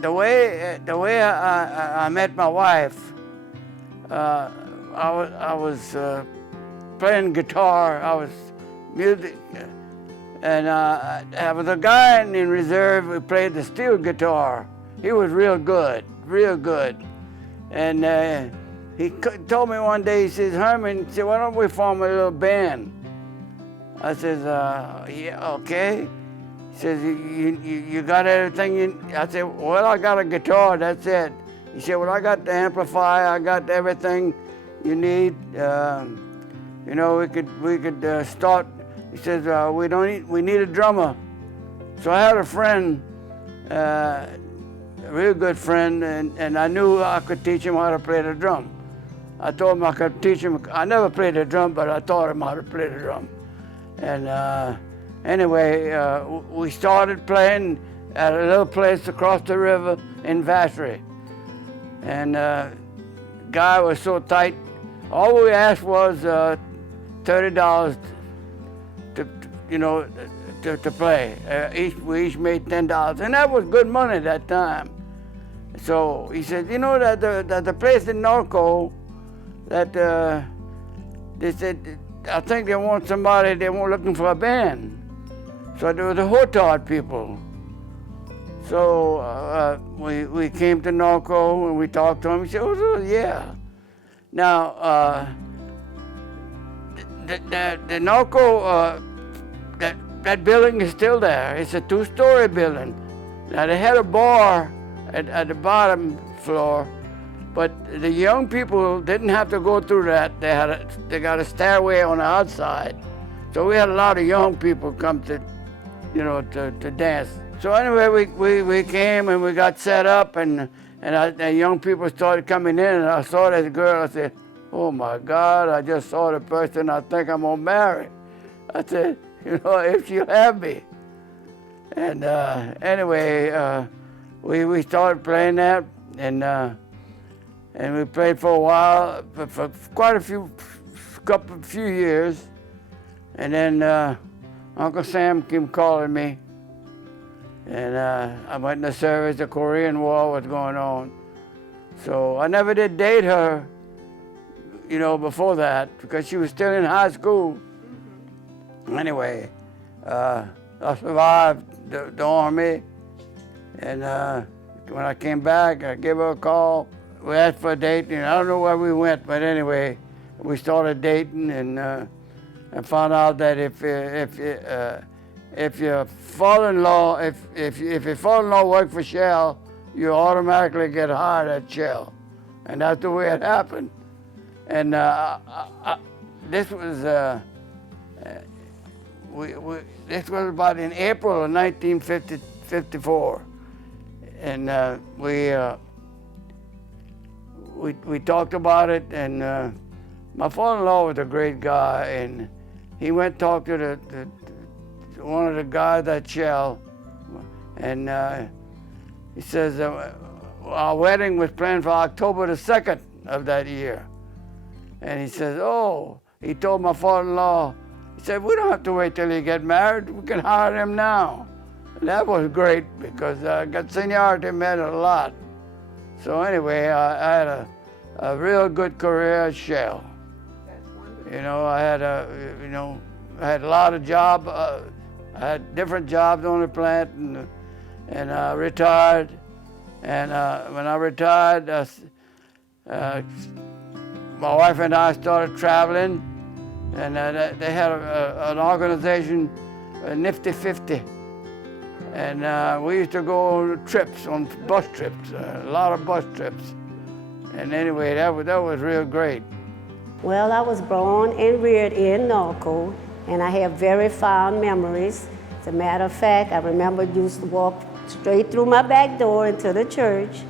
the way I met my wife, I was playing guitar. I was music, and I was a guy in reserve who played the steel guitar. He was real good, real good. And he told me one day, he says, Herman, he said, why don't we form a little band? I says, yeah, okay. He says, you got everything? I said, well, I got a guitar, that's it. He said, well, I got the amplifier, I got everything you need. You know, we could start. He says, we need a drummer. So I had a friend, a real good friend, and I knew I could teach him how to play the drum. I told him I could teach him. I never played the drum, but I taught him how to play the drum. And anyway, we started playing at a little place across the river in Vacherie. And guy was so tight. All we asked was $30 to play. We each made $10, and that was good money at that time. So he said, you know that the place in Norco, that they said, I think they want somebody, they were looking for a band. So there were the Hotard people. So we came to Norco and we talked to him. He said, oh, yeah. Now, the Norco, that building is still there. It's a two-story building. Now, they had a bar at the bottom floor, but the young people didn't have to go through that. They got a stairway on the outside. So we had a lot of young people come to dance. So anyway, we came and we got set up, and the young people started coming in, and I saw this girl. I said, oh my God, I just saw the person I think I'm gonna marry. I said, if she'll have me. And anyway, we started playing that, and we played for a while, for quite a few years. And then Uncle Sam came calling me, and I went in the service. The Korean War was going on. So I never did date her, before that, because she was still in high school. Anyway, I survived the Army, and when I came back, I gave her a call. We asked for a date, and I don't know where we went, but anyway, we started dating, and I found out that if your father-in-law, if your father-in-law worked for Shell, you automatically get hired at Shell, and that's the way it happened. And this was this was about in April of 1954, and we talked about it, and my father-in-law was a great guy, and he went to talk to one of the guys at Shell, and he says our wedding was planned for October the 2nd of that year, and he says, oh, he told my father-in-law, he said, we don't have to wait till you get married, we can hire him now. And that was great, because seniority meant a lot. So anyway, I had a real good career at Shell. That's wonderful. I had a lot of jobs. I had different jobs on the plant, and I retired. And when I retired, my wife and I started traveling, and they had an organization, Nifty 50. And we used to go on trips, on bus trips, a lot of bus trips. And anyway, that was real great. Well, I was born and reared in Norco, and I have very fond memories. As a matter of fact, I remember used to walk straight through my back door into the church.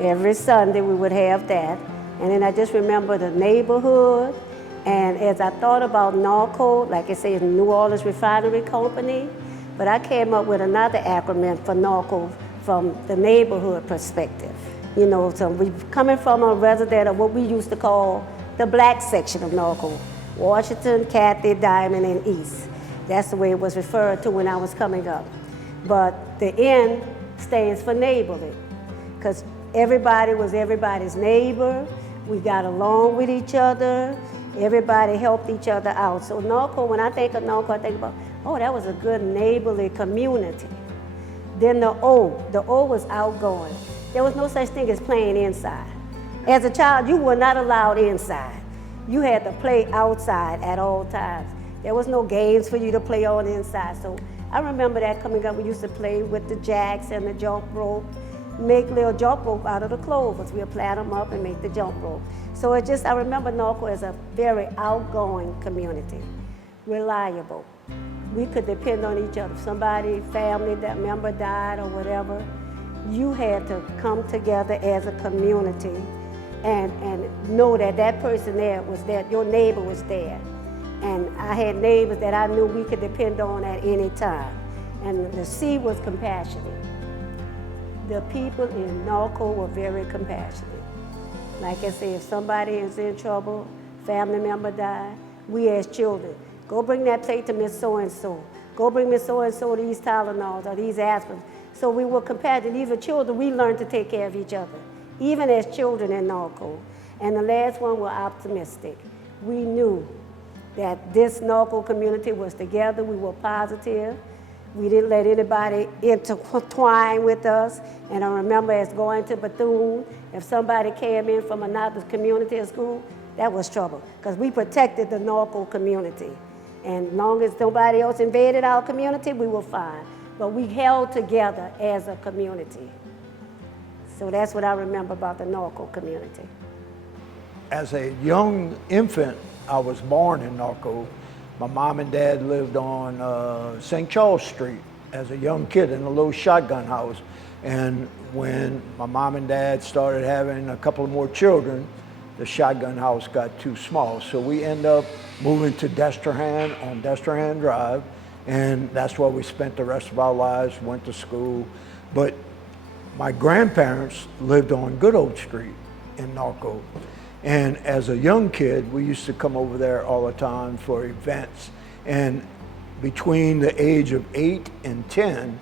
Every Sunday we would have that. And then I just remember the neighborhood. And as I thought about Norco, like I say, it's New Orleans Refinery Company, but I came up with another acronym for Norco from the neighborhood perspective. So we coming from a resident of what we used to call the black section of Norco, Washington, Cathy, Diamond, and East. That's the way it was referred to when I was coming up. But the N stands for neighborly. because everybody was everybody's neighbor. We got along with each other. Everybody helped each other out. So Norco, when I think of Norco, I think about, oh, that was a good neighborly community. Then the O was outgoing. There was no such thing as playing inside. As a child, you were not allowed inside. You had to play outside at all times. There was no games for you to play on the inside. So I remember that coming up. We used to play with the jacks and the jump rope, make little jump rope out of the clovers. We'll plat them up and make the jump rope. So I remember Norco as a very outgoing community, reliable. We could depend on each other. If somebody, family, that member died or whatever, you had to come together as a community and know that that person there was there, your neighbor was there. And I had neighbors that I knew we could depend on at any time. And the C was compassionate. The people in Norco were very compassionate. Like I said, if somebody is in trouble, family member died, we as children, go bring that plate to Miss So-and-so. Go bring Miss So-and-so these Tylenols or these aspirins. So we were compassionate. These were children. We learned to take care of each other, even as children in Norco. And the last one were optimistic. We knew that this Norco community was together. We were positive. We didn't let anybody intertwine with us. And I remember as going to Bethune, if somebody came in from another community or school, that was trouble, because we protected the Norco community. And as long as nobody else invaded our community, we were fine. But we held together as a community. So that's what I remember about the Norco community. As a young infant, I was born in Norco. My mom and dad lived on St. Charles Street as a young kid in a little shotgun house. And when my mom and dad started having a couple more children, the shotgun house got too small. So we ended up moving to Destrehan on Destrehan Drive. And that's where we spent the rest of our lives, went to school. But my grandparents lived on Good Old Street in Norco. And as a young kid, we used to come over there all the time for events. And between the age of 8 and 10,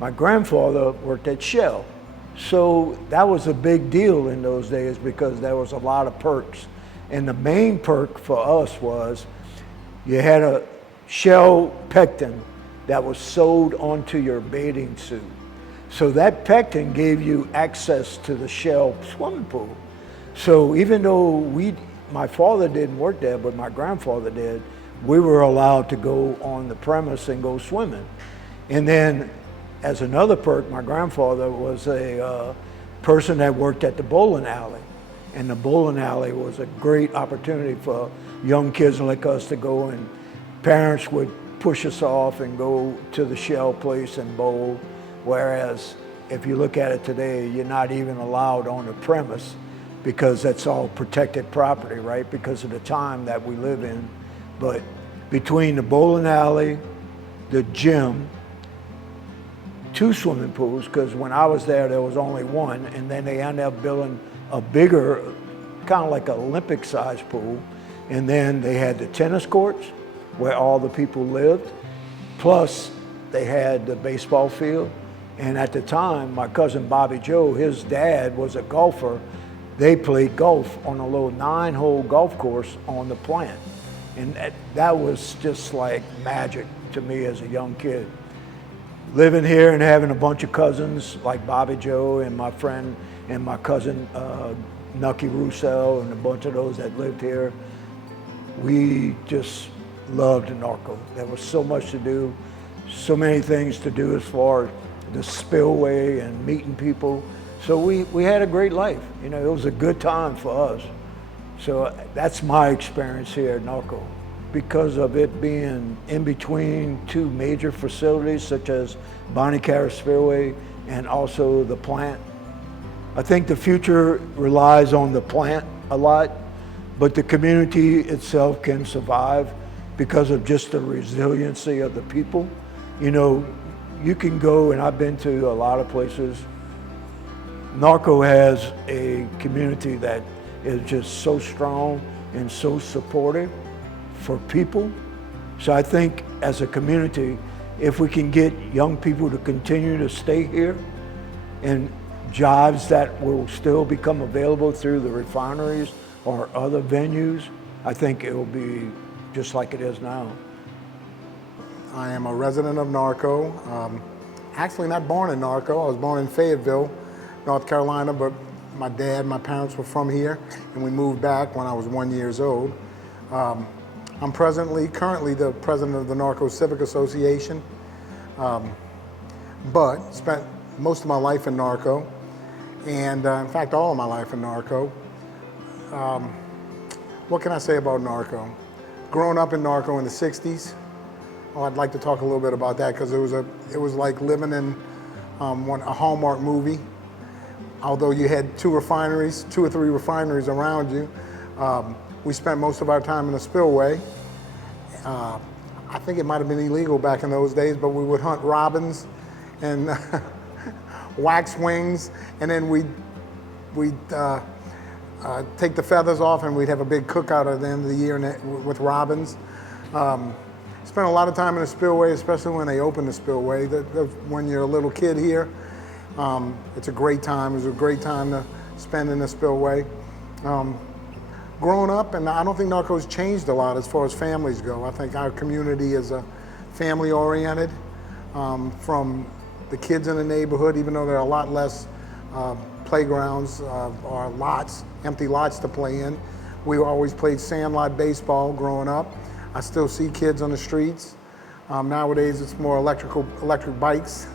my grandfather worked at Shell. So that was a big deal in those days because there was a lot of perks. And the main perk for us was you had a Shell pectin that was sewed onto your bathing suit. So that pectin gave you access to the Shell swimming pool. So even though my father didn't work there, but my grandfather did, we were allowed to go on the premise and go swimming. And then as another perk, my grandfather was a person that worked at the bowling alley. And the bowling alley was a great opportunity for young kids like us to go, and parents would push us off and go to the Shell place and bowl. Whereas if you look at it today, you're not even allowed on the premise, because that's all protected property, right? Because of the time that we live in. But between the bowling alley, the gym, 2 swimming pools, because when I was there was only 1, and then they ended up building a bigger, kind of like an Olympic-sized pool. And then they had the tennis courts where all the people lived, plus they had the baseball field. And at the time, my cousin Bobby Joe, his dad was a golfer. They played golf on a little 9-hole golf course on the plant. And that was just like magic to me as a young kid. Living here and having a bunch of cousins like Bobby Joe and my friend and my cousin Nucky Russo and a bunch of those that lived here, we just loved Norco. There was so much to do, so many things to do as far as the spillway and meeting people. So we had a great life. You know, it was a good time for us. So that's my experience here at Norco. Because of it being in between 2 major facilities such as Bonnie Carter Spillway and also the plant, I think the future relies on the plant a lot, but the community itself can survive because of just the resiliency of the people. You know, you can go, and I've been to a lot of places. Norco has a community that is just so strong and so supportive for people. So I think as a community, if we can get young people to continue to stay here and jobs that will still become available through the refineries or other venues, I think it will be just like it is now. I am a resident of Norco. Actually not born in Norco. I was born in Fayetteville, North Carolina, but my dad, my parents were from here, and we moved back when I was 1 year old. I'm currently the president of the Norco Civic Association, but spent most of my life in Norco, and in fact, all of my life in Norco. What can I say about Norco? Growing up in Norco in the 60s, I'd like to talk a little bit about that because it was like living in a Hallmark movie. Although you had two or three refineries around you, we spent most of our time in the spillway. I think it might have been illegal back in those days, but we would hunt robins and wax wings, and then we'd take the feathers off, and we'd have a big cookout at the end of the year with robins. Spent a lot of time in the spillway, especially when they opened the spillway. When you're a little kid here, it's a great time. It was a great time to spend in the spillway. Growing up, and I don't think Norco's changed a lot as far as families go. I think our community is family-oriented, from the kids in the neighborhood, even though there are a lot less playgrounds or lots, empty lots to play in. We always played sandlot baseball growing up. I still see kids on the streets. Nowadays, it's more electric bikes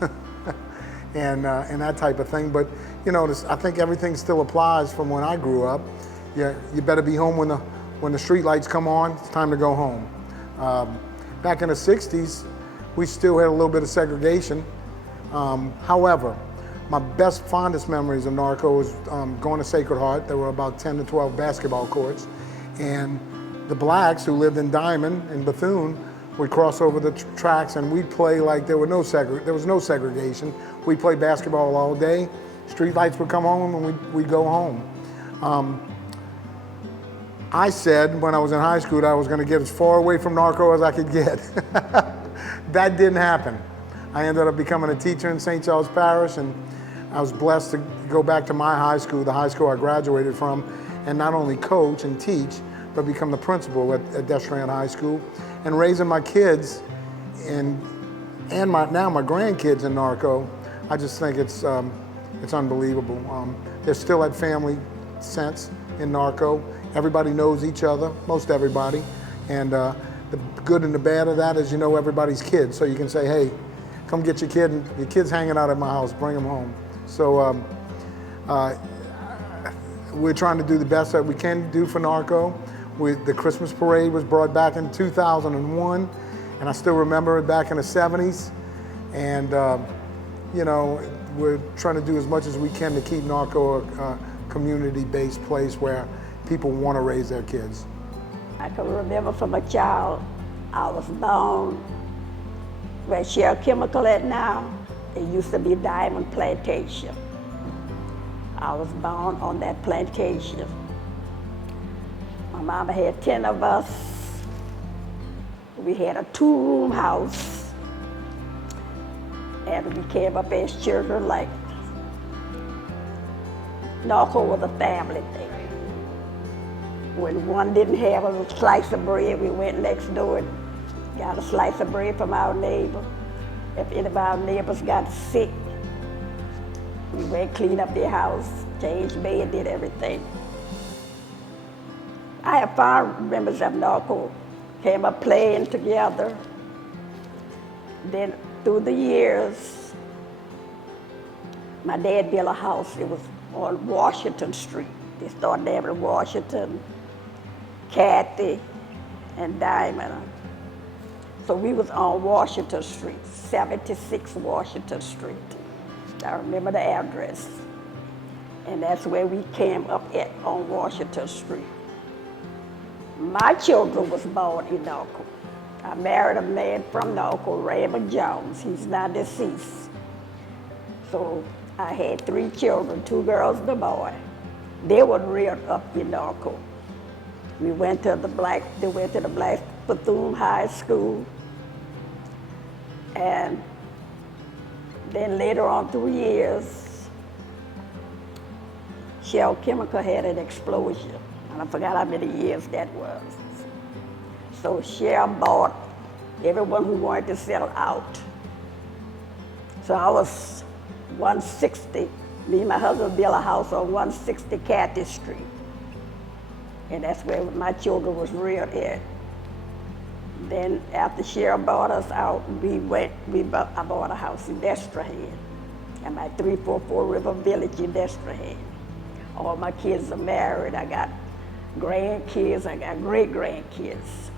and that type of thing. But you know, I think everything still applies from when I grew up. You better be home when the street lights come on. It's time to go home. Back in the 60s, we still had a little bit of segregation. However, my fondest memories of Norco was going to Sacred Heart. There were about 10 to 12 basketball courts, and the blacks who lived in Diamond and Bethune would cross over the tracks, and we'd play like there was no segregation. We'd play basketball all day. Street lights would come on, and we'd go home. I said when I was in high school that I was going to get as far away from Norco as I could get. That didn't happen. I ended up becoming a teacher in St. Charles Parish, and I was blessed to go back to my high school, the high school I graduated from, and not only coach and teach, but become the principal at Destrand High School, and raising my kids and now my grandkids in Norco. I just think it's unbelievable. There's still that family sense in Norco. Everybody knows each other, most everybody, and the good and the bad of that is you know everybody's kids, so you can say, hey, come get your kid, and your kid's hanging out at my house, bring them home. So we're trying to do the best that we can do for Norco. The Christmas parade was brought back in 2001, and I still remember it back in the 70s. And you know, we're trying to do as much as we can to keep Norco a community-based place where people want to raise their kids. I can remember from a child, I was born where Shell Chemical at now. It used to be Diamond Plantation. I was born on that plantation. My mama had 10 of us. We had a 2-room house, and we came up as children like Norco was a family thing. When one didn't have a slice of bread, we went next door and got a slice of bread from our neighbor. If any of our neighbors got sick, we went clean up their house, changed bed, did everything. I have fond memories of Norco. Came up playing together. Then through the years, my dad built a house. It was on Washington Street. They started there in Washington, Kathy, and Diamond. So we was on Washington Street, 76 Washington Street. I remember the address. And that's where we came up at on Washington Street. My children was born in Norco. I married a man from Norco, Raymond Jones. He's now deceased. So I had 3 children, 2 girls and a boy. They were reared up in Norco. They went to the Black Bethune High School. And then later on through years, Shell Chemical had an explosion, and I forgot how many years that was. So Shell bought everyone who wanted to sell out. So I was 160. Me and my husband built a house on 160 Cathy Street. And that's where my children was reared at. Then after Shell bought us out, I bought a house in Destrehan. I'm at 344 River Village in Destrehan. All my kids are married. I got grandkids, I got great-grandkids.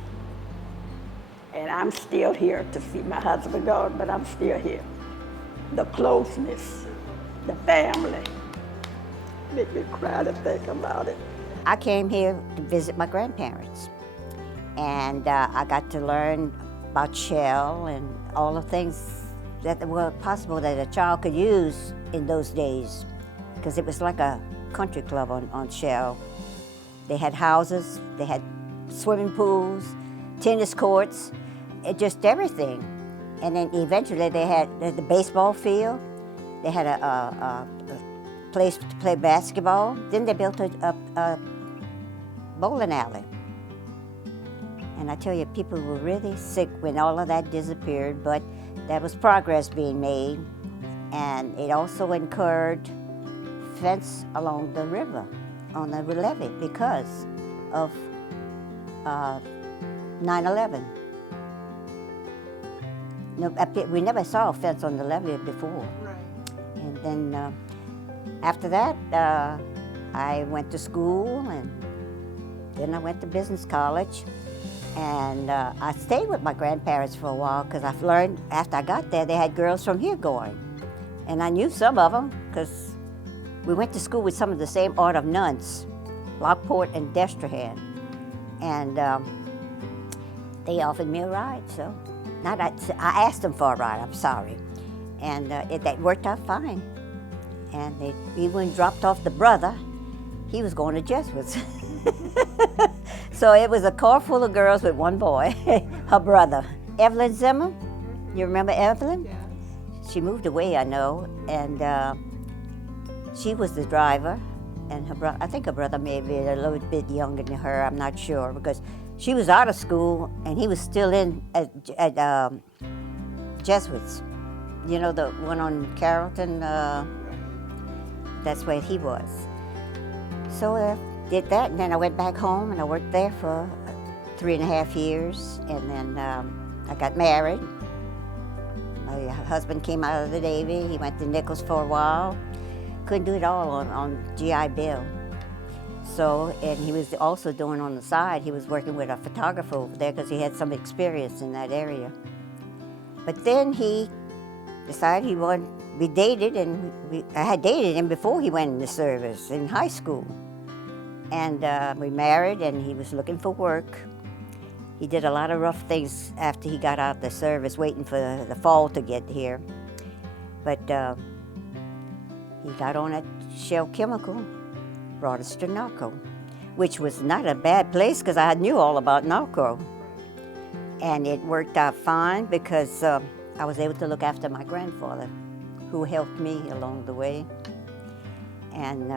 And I'm still here to see my husband gone, but I'm still here. The closeness, the family, make me cry to think about it. I came here to visit my grandparents, and I got to learn about Shell and all the things that were possible that a child could use in those days, because it was like a country club on Shell. They had houses, they had swimming pools, tennis courts, just everything. And then eventually they had the baseball field, they had a place to play basketball. Then they built a bowling alley. And I tell you, people were really sick when all of that disappeared, but there was progress being made. And it also incurred fence along the river, on the levee, because of 9/11. No, we never saw a fence on the levee before. Right. And then after that, I went to school, and then I went to business college. And I stayed with my grandparents for a while, because I've learned after I got there, they had girls from here going. And I knew some of them, because we went to school with some of the same order of nuns, Lockport and Destrehan. And they offered me a ride, so I asked them for a ride, I'm sorry. And that worked out fine. And they even dropped off the brother. He was going to Jesuits. So it was a car full of girls with one boy, her brother. Evelyn Zimmer, you remember Evelyn? Yes. She moved away, I know, and she was the driver, and her brother, I think her brother may be a little bit younger than her, I'm not sure, because she was out of school and he was still in at Jesuits. You know, the one on Carrollton, that's where he was. So did that, and then I went back home and I worked there for 3.5 years, and then I got married. My husband came out of the Navy. He went to Nichols for a while. Couldn't do it all on GI Bill. So, and he was also doing on the side, he was working with a photographer over there because he had some experience in that area. But then he decided he wanted, we dated, and I had dated him before he went in the service in high school. And we married, and he was looking for work. He did a lot of rough things after he got out of the service, waiting for the fall to get here. But he got on at Shell Chemical, brought us to Norco, which was not a bad place because I knew all about Norco. And it worked out fine because I was able to look after my grandfather, who helped me along the way. And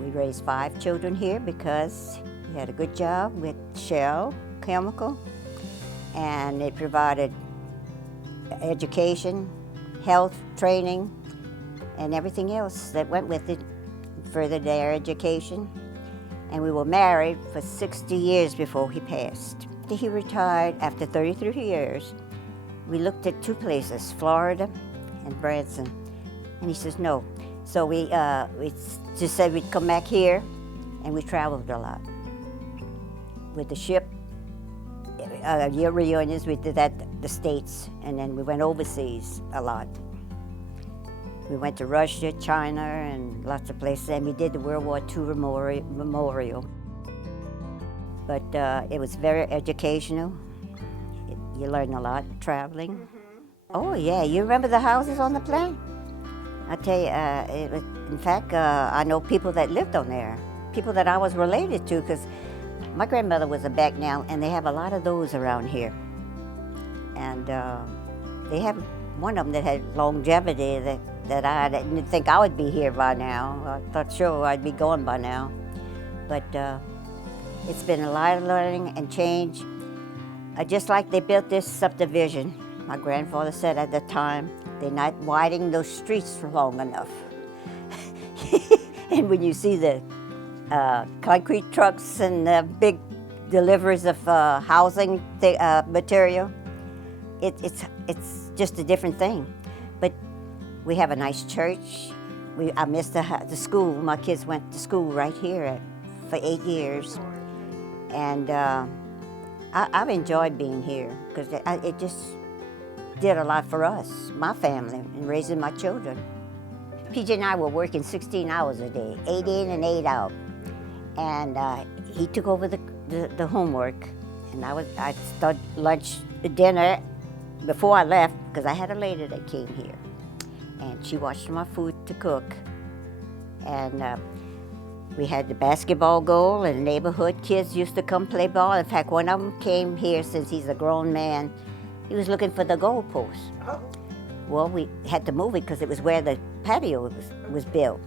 we raised 5 children here because he had a good job with Shell Chemical, and it provided education, health, training, and everything else that went with it, furthered their education. And we were married for 60 years before he passed. After he retired, after 33 years, we looked at 2 places, Florida and Branson. And he says, no. So we just said we'd come back here, and we traveled a lot. With the ship, year reunions, we did that the States, and then we went overseas a lot. We went to Russia, China, and lots of places, and we did the World War II memorial. But it was very educational. You learn a lot traveling. Mm-hmm. Oh yeah, you remember the houses on the plane? I tell you, in fact, I know people that lived on there, people that I was related to, because my grandmother was a Backnell, and they have a lot of those around here. And they have one of them that had longevity, that that I didn't think I would be here by now. I thought sure I'd be gone by now. But it's been a lot of learning and change. Just like they built this subdivision, my grandfather said at the time, they're not widening those streets for long enough. And when you see the concrete trucks and the big deliveries of housing material, it's just a different thing. But we have a nice church. I missed the school. My kids went to school right here for 8 years. And I've enjoyed being here because it just did a lot for us, my family, and raising my children. PJ and I were working 16 hours a day, 8 in and 8 out. And he took over the homework, and I started lunch, dinner before I left, because I had a lady that came here. And she watched my food to cook. And we had the basketball goal, and the neighborhood kids used to come play ball. In fact, one of them came here, since he's a grown man. He was looking for the goal post. Well, we had to move it because it was where the patio was built.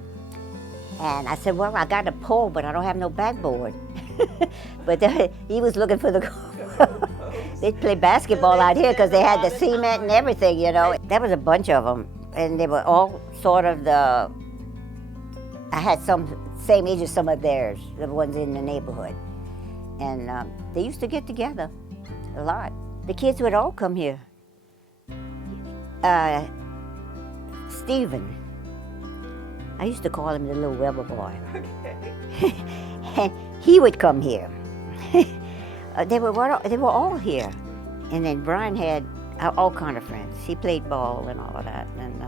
And I said, well, I got a pole, but I don't have no backboard. But he was looking for the goal. They'd play basketball out here because they had the cement and everything, you know. There was a bunch of them, and they were all sort of I had some same age as some of theirs, the ones in the neighborhood. And they used to get together a lot. The kids would all come here. Stephen, I used to call him the little Weber boy. And he would come here. They were all here. And then Brian had all kind of friends. He played ball and all that. And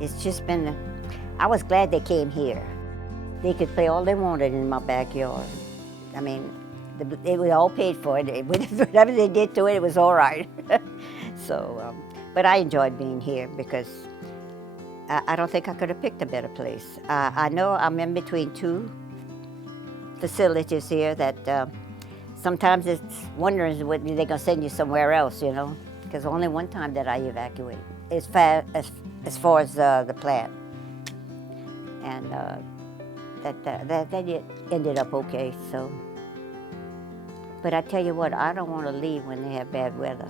it's just been, I was glad they came here. They could play all they wanted in my backyard. I mean, they were all paid for it. Whatever they did to it, it was all right. So, but I enjoyed being here because I don't think I could have picked a better place. I know I'm in between two facilities here that sometimes it's wondering whether they're going to send you somewhere else, you know, because only one time that I evacuated as far as the plant. And that ended up okay, so. But I tell you what, I don't want to leave when they have bad weather.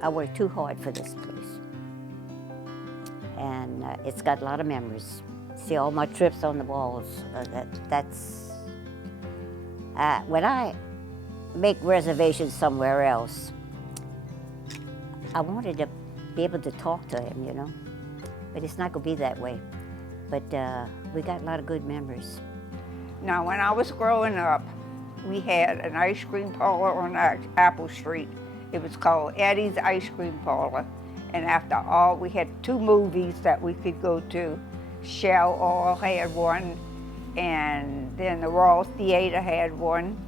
I work too hard for this place. And it's got a lot of memories. See all my trips on the walls. That's when I make reservations somewhere else, I wanted to be able to talk to him, you know. But it's not going to be that way. But we got a lot of good memories. Now, when I was growing up, we had an ice cream parlor on Apple Street. It was called Eddie's Ice Cream Parlor. And after all, we had 2 movies that we could go to. Shell Oil had one, and then the Royal Theater had one.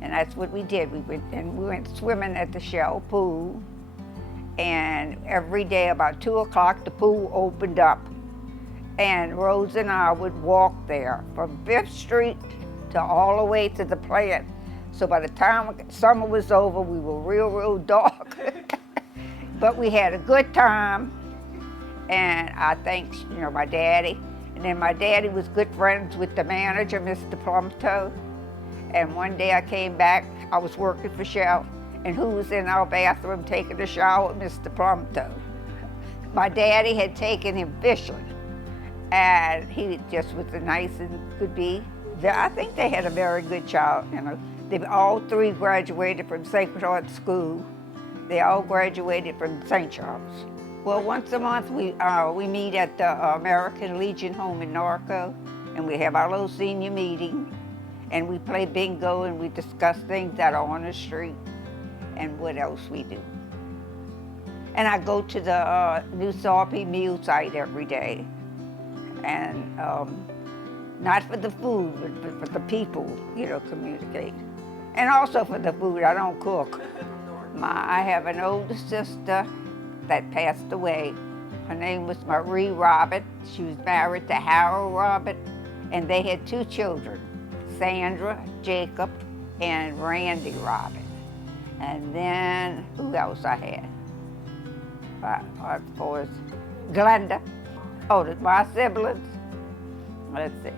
And that's what we did. We went swimming at the Shell pool. And every day about 2 o'clock, the pool opened up. And Rose and I would walk there from 5th Street to all the way to the plant. So by the time summer was over, we were real dark. But we had a good time. And I thank, you know, my daddy. And then my daddy was good friends with the manager, Mr. Plumto. And one day I came back, I was working for Shell, and who was in our bathroom taking a shower? Mr. Plumto. My daddy had taken him fishing, and he just was as nice as could be. I think they had a very good child, you know. They all 3 graduated from Sacred Heart School. They all graduated from St. Charles. Well, once a month we meet at the American Legion home in Norco, and we have our little senior meeting, and we play bingo and we discuss things that are on the street and what else we do. And I go to the New Sarpy Meal site every day, and not for the food, but for the people, you know, communicate. And also for the food, I don't cook. I have an older sister that passed away. Her name was Marie Robert. She was married to Harold Robert, and they had 2 children, Sandra, Jacob, and Randy Robert. And then, who else I had? As far as Glenda. Oh, my siblings. Let's see.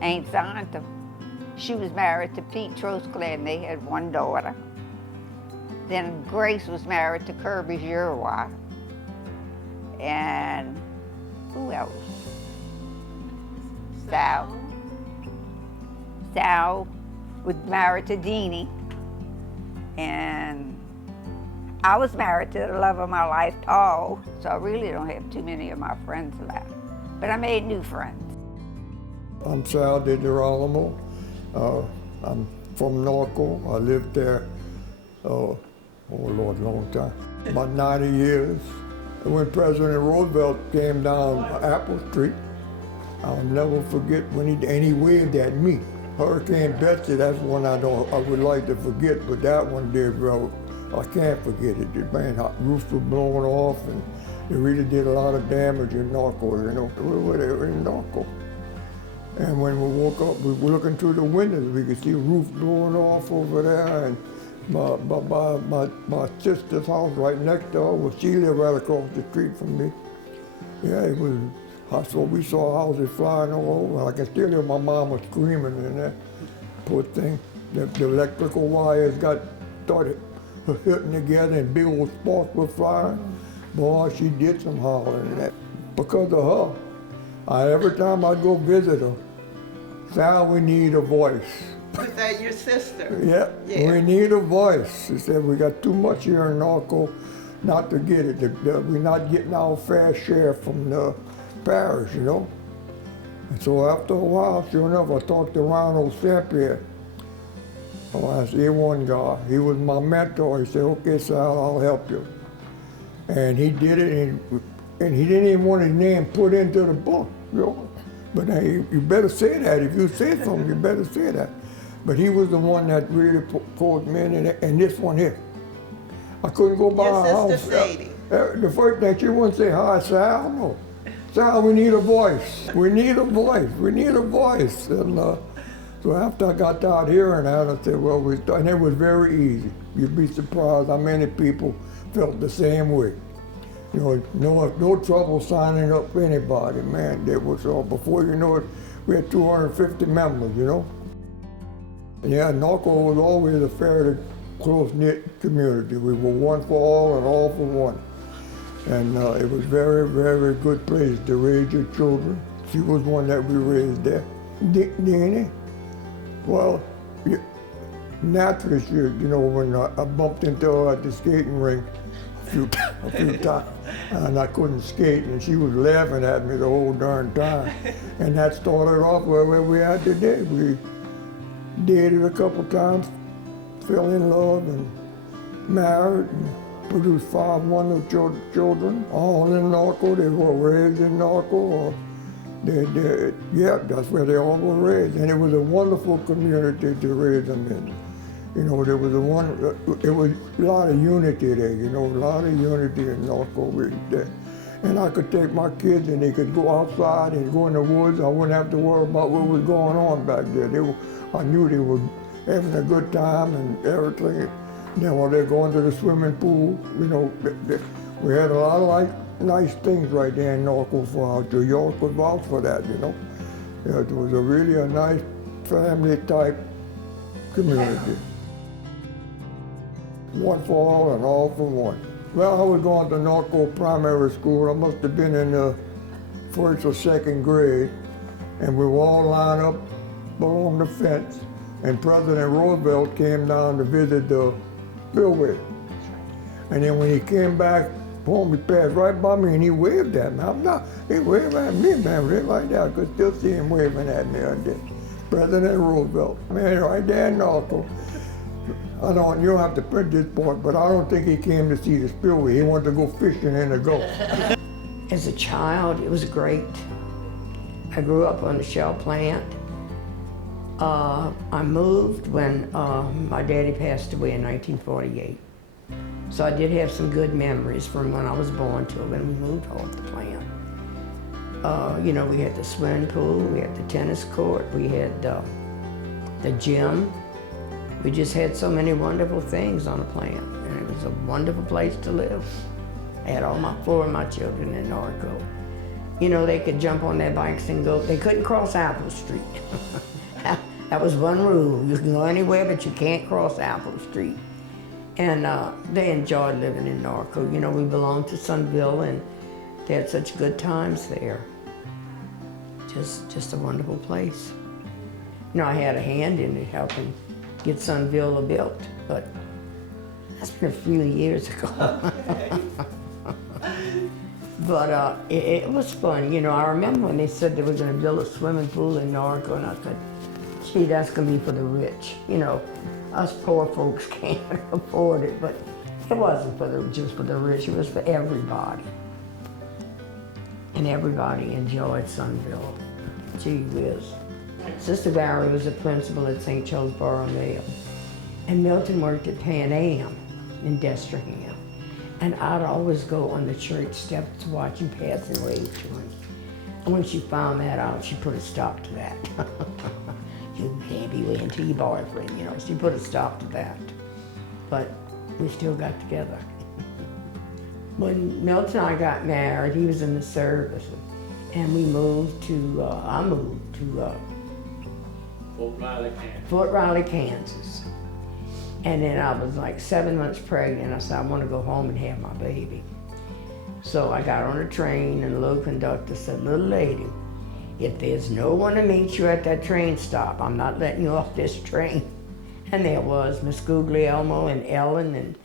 Aunt Santa. She was married to Pete Trosclair, and they had one daughter. Then Grace was married to Kirby Giroir. And who else? Sal. Sal was married to Deanie. And I was married to the love of my life, Paul, so I really don't have too many of my friends left. But I made new friends. I'm Sal De Girolamo. I'm from Norco. I lived there, oh Lord, long time, about 90 years. And when President Roosevelt came down Apple Street, I'll never forget when he waved at me. Hurricane Betsy, that's one I would like to forget, but that one did, well, I can't forget it. The roofs were blowing off, and it really did a lot of damage in Norco, you know. We were there in Norco. And when we woke up, we were looking through the windows. We could see a roof blowing off over there, and my sister's house right next door was, she lived right across the street from me. Yeah, it was, so we saw houses flying all over. I can still hear my mama screaming in there, poor thing. The electrical wires started hitting together and big old sparks were flying. Boy, she did some hollering in that. Because of her, every time I go visit her, Sal, we need a voice. Was that your sister? Yeah, we need a voice. She said, we got too much here in Norco not to get it. We're not getting our fair share from the parish, you know? And so after a while, sure enough, I talked to Ronald Sampier. Oh, that's A1 guy. He was my mentor. He said, okay, Sal, I'll help you. And he did it, and he didn't even want his name put into the book, you know? But hey, you better say that. If you say something, you better say that. But he was the one that really pulled me in, and this one here. I couldn't go by her house. Your sister Sadie. The first thing, she wouldn't say, hi, Sal, no. Sal, we need a voice. We need a voice. We need a voice. And so after I got out hearing that, I said, well, and it was very easy. You'd be surprised how many people felt the same way. You know, no trouble signing up for anybody, man. It was before you know it, we had 250 members, you know. And yeah, Norco was always a fairly close-knit community. We were one for all and all for one. And it was very, very good place to raise your children. She was one that we raised there. Deanie, well, naturally, you know, when I bumped into her at the skating rink a few times, and I couldn't skate, and she was laughing at me the whole darn time. And that started off where we are today. We dated a couple times, fell in love, and married, and produced 5 wonderful children, all in Norco. They were raised in Norco. Yeah, that's where they all were raised. And it was a wonderful community to raise them in. You know, there was a lot of unity there, you know, a lot of unity in Norco there. And I could take my kids and they could go outside and go in the woods. I wouldn't have to worry about what was going on back there. I knew they were having a good time and everything. Then while they're going to the swimming pool, you know, we had a lot of nice things right there in Norco for our children. Y'all could vouch for that, you know. Yeah, it was really a nice family type community. One for all and all for one. Well, I was going to Norco Primary School. I must have been in the 1st or 2nd grade, and we were all lined up along the fence, and President Roosevelt came down to visit the spillway. And then when he came back home, he passed right by me and he waved at me. He waved at me, man, right like that. I could still see him waving at me. I did. President Roosevelt, man, right there in Norco. You don't have to print this part, but I don't think he came to see the spillway. He wanted to go fishing in the Gulf. As a child, it was great. I grew up on the shell plant. I moved when my daddy passed away in 1948. So I did have some good memories from when I was born to when we moved off the plant. You know, we had the swimming pool, we had the tennis court, we had the gym. We just had so many wonderful things on the plant, and it was a wonderful place to live. I had four of my children in Norco. You know, they could jump on their bikes and go. They couldn't cross Apple Street. That was one rule. You can go anywhere, but you can't cross Apple Street. And they enjoyed living in Norco. You know, we belonged to Sunville, and they had such good times there. Just a wonderful place. You know, I had a hand in it helping get Sunville built, but that's been a few years ago. But it was fun. You know, I remember when they said they were going to build a swimming pool in Norco, and I said, gee, that's going to be for the rich. You know, us poor folks can't afford it, but it wasn't just for the rich, it was for everybody. And everybody enjoyed Sunville. Gee whiz. Sister Valerie was the principal at St. Charles Borromeo. And Milton worked at Pan Am in Destrehan. And I'd always go on the church steps to watch him pass and wave to him. And when she found that out, she put a stop to that. You can't be waiting to your boyfriend, you know. She put a stop to that. But we still got together. When Milton and I got married, he was in the service. And we moved to, I moved to Fort Riley, Kansas. And then I was like 7 months pregnant. I said, I want to go home and have my baby. So I got on a train, and the little conductor said, little lady, if there's no one to meet you at that train stop, I'm not letting you off this train. And there was Miss Guglielmo and Ellen and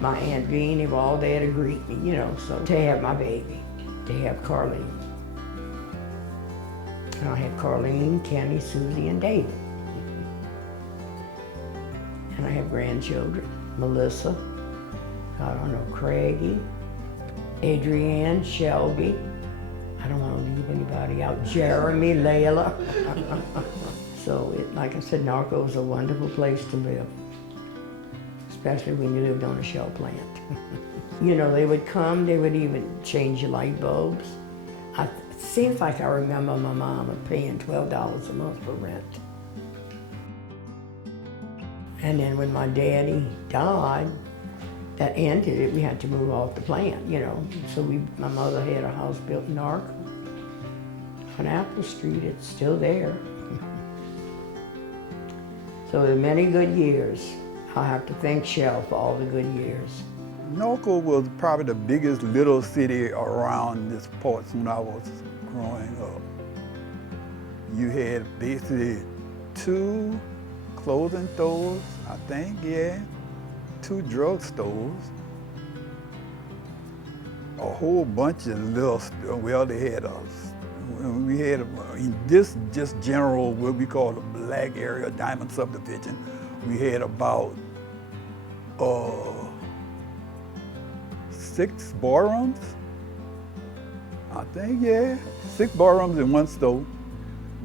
my Aunt Bean. They were all there to greet me, you know, so to have my baby, to have Carlene. And I had Carlene, Kenny, Susie, and David. And I have grandchildren, Melissa, I don't know, Craigie, Adrienne, Shelby. I don't want to leave anybody out. Jeremy, Layla. So, like I said, Norco was a wonderful place to live, especially when you lived on a shell plant. You know, they would come, they would even change your light bulbs. It seems like I remember my mama paying $12 a month for rent. And then when my daddy died, that ended it. We had to move off the plant, you know. So my mother had a house built in Norco on Apple Street. It's still there. So there are many good years. I have to thank Shell for all the good years. Norco was probably the biggest little city around this port when I was growing up. You had basically 2 clothing stores, I think, yeah, 2 drugstores, a whole bunch of little, well, they had we had in this just general, what we call the black area, diamond subdivision, we had about 6 barrooms, I think, yeah, 6 barrooms in 1 store.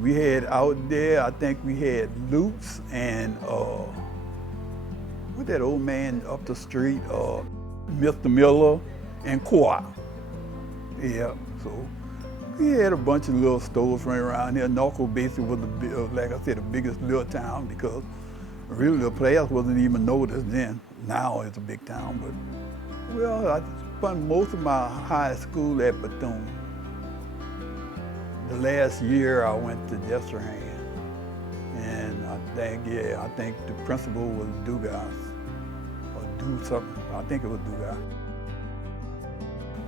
We had out there, I think we had Luke's and what that old man up the street, Mr. Miller and Qua. Yeah, so we had a bunch of little stores running around here. Norco basically was, like I said, the biggest little town because really the players wasn't even noticed then. Now it's a big town, but well, I spent most of my high school at Bethune. The last year I went to Destrehan, and I think the principal was Dugas, or something. I think it was Dugas.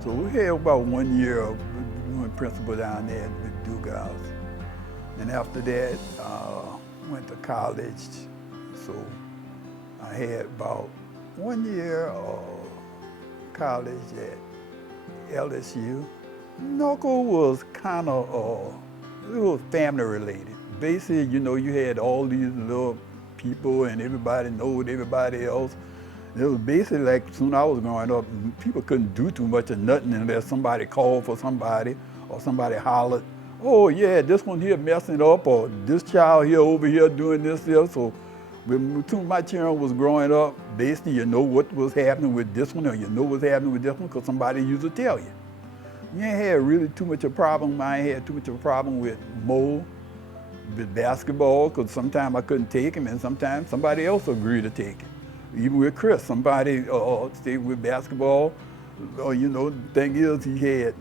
So we had about 1 year of doing principal down there with Dugas. And after that, went to college. So I had about 1 year of college at LSU. Norco was kind of, it was family related. Basically, you know, you had all these little people and everybody knowed everybody else. It was basically like, soon I was growing up, people couldn't do too much of nothing unless somebody called for somebody or somebody hollered, oh yeah, this one here messing up, or this child here over here doing this here. So when my children was growing up, basically you know what was happening with this one, or you know what's happening with this one because somebody used to tell you. You ain't had really too much of a problem. I ain't had too much of a problem with Mo, with basketball, because sometimes I couldn't take him, and sometimes somebody else agreed to take him. Even with Chris, somebody stayed with basketball. You know, the thing is, he had,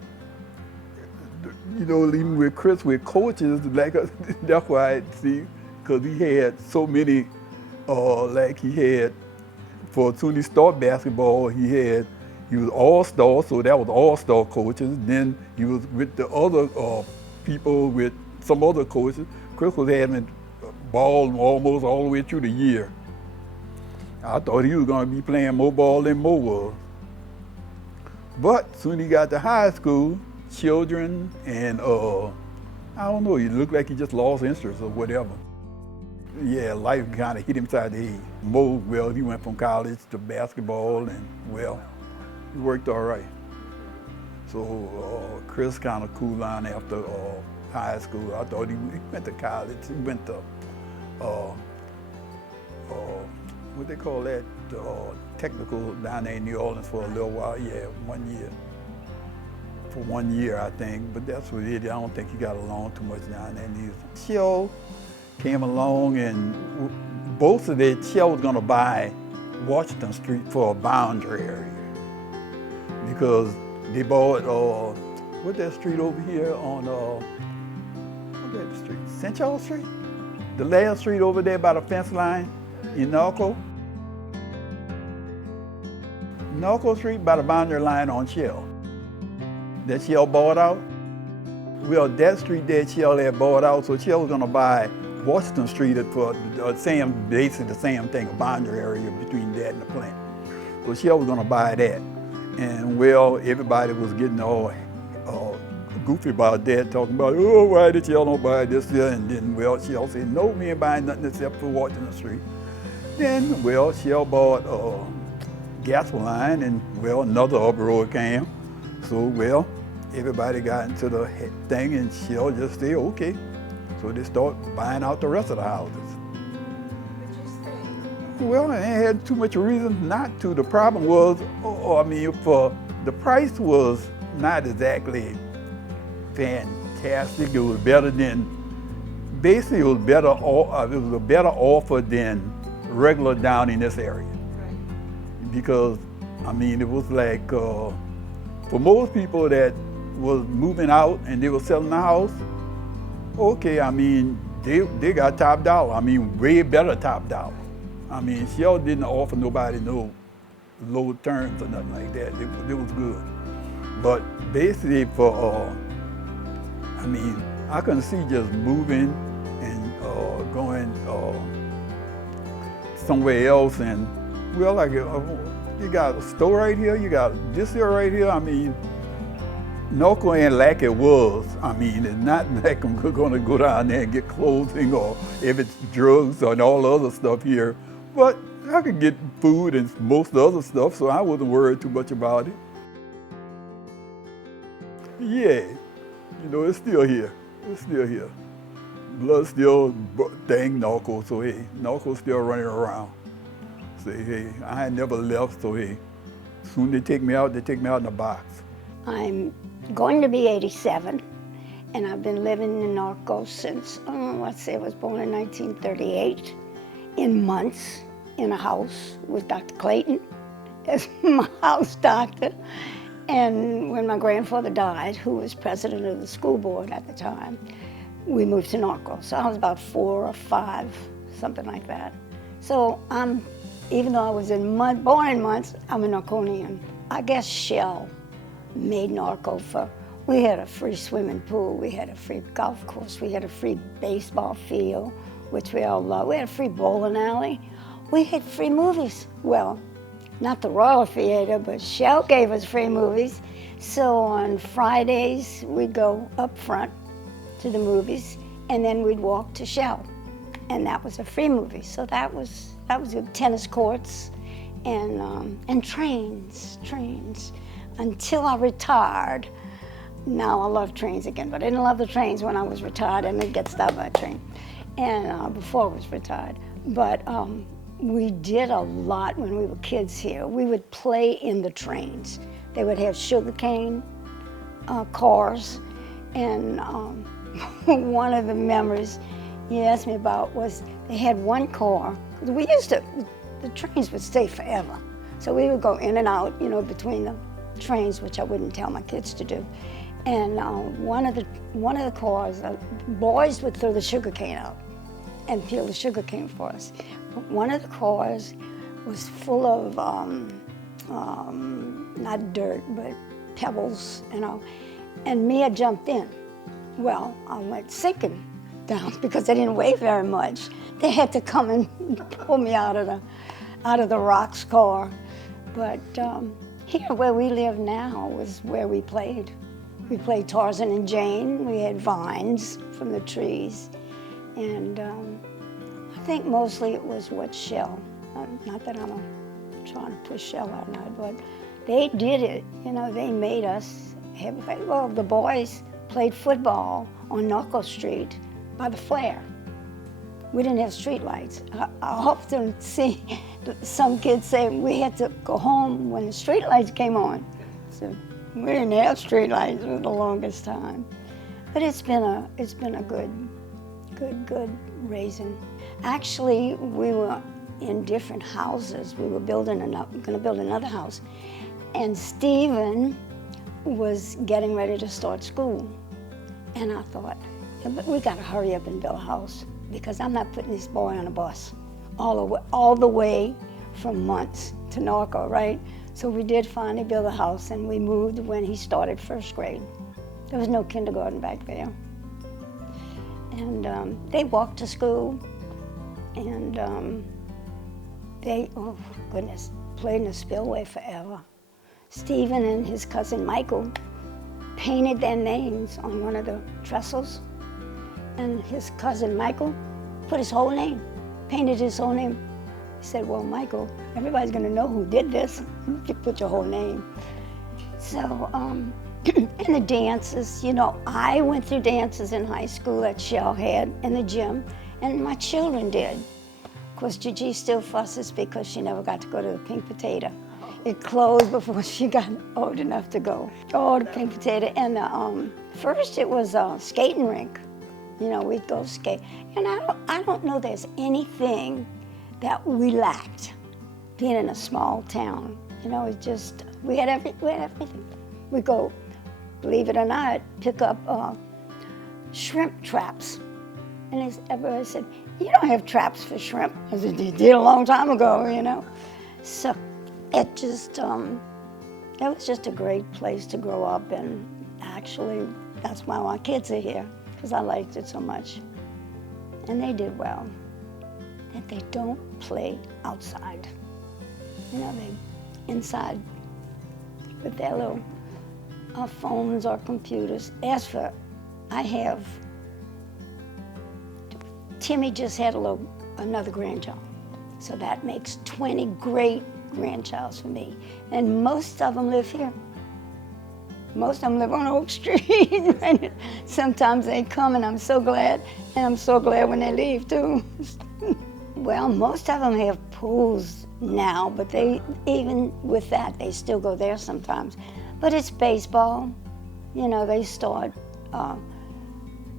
you know, even with Chris, with coaches, like, that's why, see, because he had so many, like he had, for as soon as he started basketball, he was all-star, so that was all-star coaches. Then he was with the other people, with some other coaches. Chris was having ball almost all the way through the year. I thought he was going to be playing more ball than Mo was. But soon he got to high school, children, and I don't know, he looked like he just lost interest or whatever. Yeah, life kind of hit him side the head. Mo, well, he went from college to basketball, and well, he worked all right. So Chris kind of cooled down after high school. I thought he went to college. He went to, what they call that, technical down there in New Orleans for a little while. Yeah, 1 year. For 1 year, I think, but that's what it is. I don't think he got along too much down there neither. Shell came along, and both of them, Shell was gonna buy Washington Street for a boundary area because they bought, what's that street over here on, what's that street? St. Charles Street? The last street over there by the fence line in Norco. Norco Street by the boundary line on Shell. That Shell bought out. Well, that street there Shell had bought out, so Shell was gonna buy Washington Street for basically the same thing, a boundary area between that and the plant. So Shell was gonna buy that. And well, everybody was getting all goofy about that, talking about, oh, why did Shell not buy this here? And then, well, Shell said, no, we ain't buying nothing except for Washington Street. Then, well, Shell bought gasoline, and well, another uproar came. So, well, everybody got into the thing, and Shell just said, okay. So they start buying out the rest of the houses. Well, I had too much reason not to. The problem was, the price was not exactly fantastic. It was better than, basically it was better. It was a better offer than regular down in this area. Because, it was like, for most people that was moving out and they were selling the house, okay, they got top dollar. Way better top dollar. Shell didn't offer nobody no low terms or nothing like that. It was good. But basically for, I couldn't see just moving and going somewhere else. And well, like you got a store right here, you got this here right here. Norco ain't like it was. It's not like I'm gonna go down there and get clothing or if it's drugs and all the other stuff here. But I could get food and most other stuff, so I wasn't worried too much about it. Yeah, it's still here. It's still here. Blood still dang Norco, so hey, Norco's still running around. Say, hey, I ain't never left, so hey, soon they take me out in a box. I'm going to be 87, and I've been living in Norco since, I was born in 1938, in months, in a house with Dr. Clayton as my house doctor. And when my grandfather died, who was president of the school board at the time, we moved to Norco. So I was about 4 or 5, something like that. So even though I was born in months, I'm a Norconian. I guess Shell made Norco we had a free swimming pool, we had a free golf course, we had a free baseball field, which we all loved. We had a free bowling alley. We had free movies. Well, not the Royal Theater, but Shell gave us free movies. So on Fridays, we'd go up front to the movies, and then we'd walk to Shell. And that was a free movie. So that was good. Tennis courts and trains. Until I retired. Now I love trains again, but I didn't love the trains when I was retired. I didn't get stopped by a train, and before I was retired. But we did a lot when we were kids here. We would play in the trains. They would have sugarcane cars, and one of the memories you asked me about was they had one car. The trains would stay forever. So we would go in and out, between trains, which I wouldn't tell my kids to do. And one of the cars, boys would throw the sugar cane out and peel the sugar cane for us. But one of the cars was full of not dirt, but pebbles, you know. And Mia jumped in. Well, I went sinking down because I didn't weigh very much. They had to come and pull me out of the rocks car. But here where we live now was where we played. We played Tarzan and Jane. We had vines from the trees. And I think mostly it was what Shell. Not that I'm trying to push Shell out now, but they did it. You know, they made us have, well, the boys played football on Norco Street by the flare. We didn't have street lights. I often see some kids say we had to go home when the street lights came on. So we didn't have street lights for the longest time. But it's been a good raising. Actually, we were in different houses. We were going to build another house. And Stephen was getting ready to start school. And I thought, yeah, but we gotta hurry up and build a house because I'm not putting this boy on a bus all the way from Muntz to Norco, right? So we did finally build a house, and we moved when he started first grade. There was no kindergarten back there. And they walked to school, and they, oh goodness, played in the spillway forever. Stephen and his cousin Michael painted their names on one of the trestles, and his cousin Michael put his whole name, painted his whole name. He said, well, Michael, everybody's gonna know who did this. You put your whole name. So, and the dances, you know, I went through dances in high school that Shell had in the gym, and my children did. Of course, Gigi still fusses because she never got to go to the Pink Potato. It closed before she got old enough to go. Oh, the Pink Potato. And first it was a skating rink. You know, we'd go skate. And I don't know there's anything that we lacked being in a small town. You know, it just, we had everything. We'd go, believe it or not, pick up shrimp traps. And everybody said, you don't have traps for shrimp. I said, you did a long time ago, you know. So it just, it was just a great place to grow up, and actually, that's why my kids are here, because I liked it so much. And they did well. And they don't play outside. You know, they inside with their little phones or computers. As for, Timmy just had another grandchild. So that makes 20 great grandchilds for me. And most of them live here. Most of them live on Oak Street. And sometimes they come, and I'm so glad. And I'm so glad when they leave too. Well, most of them have pools now, but even with that, they still go there sometimes. But it's baseball. You know, they start,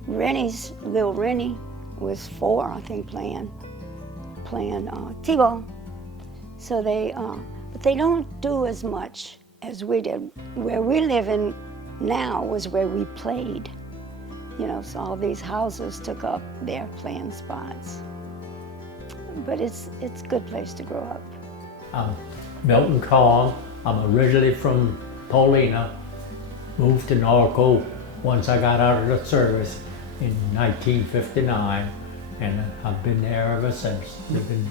little Rennie was 4, I think, playing T-ball. So but they don't do as much as we did. Where we live in now was where we played. You know, so all these houses took up their playing spots. But it's a good place to grow up. I'm Milton Collin. I'm originally from Paulina, moved to Norco once I got out of the service in 1959, and I've been there ever since. We've been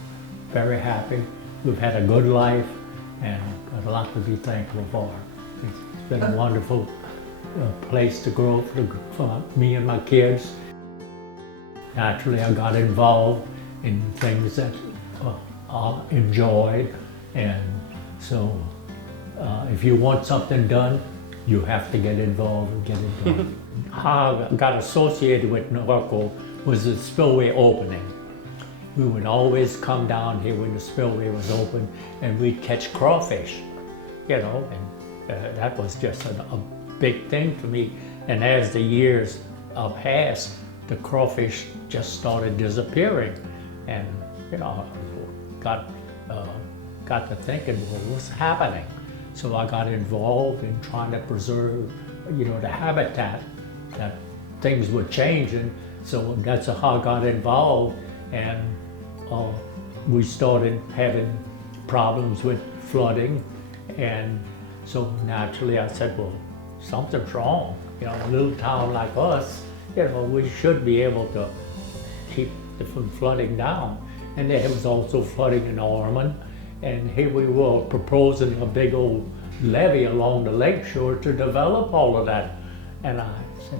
very happy. We've had a good life, and got a lot to be thankful for. It's been a wonderful place to grow up for me and my kids. Naturally, I got involved in things that I enjoyed, and so if you want something done, you have to get involved and get it done. How I got associated with Norco was the spillway opening. We would always come down here when the spillway was open, and we'd catch crawfish, you know, and that was just a big thing for me. And as the years passed, the crawfish just started disappearing, and you know, got to thinking, well, what's happening? So I got involved in trying to preserve, the habitat, that things were changing. So that's how I got involved, and we started having problems with flooding, and so naturally I said, well, something's wrong. A little town like us, we should be able to keep from flooding down. And there was also flooding in Ormond, and here we were proposing a big old levee along the lakeshore to develop all of that. And I said,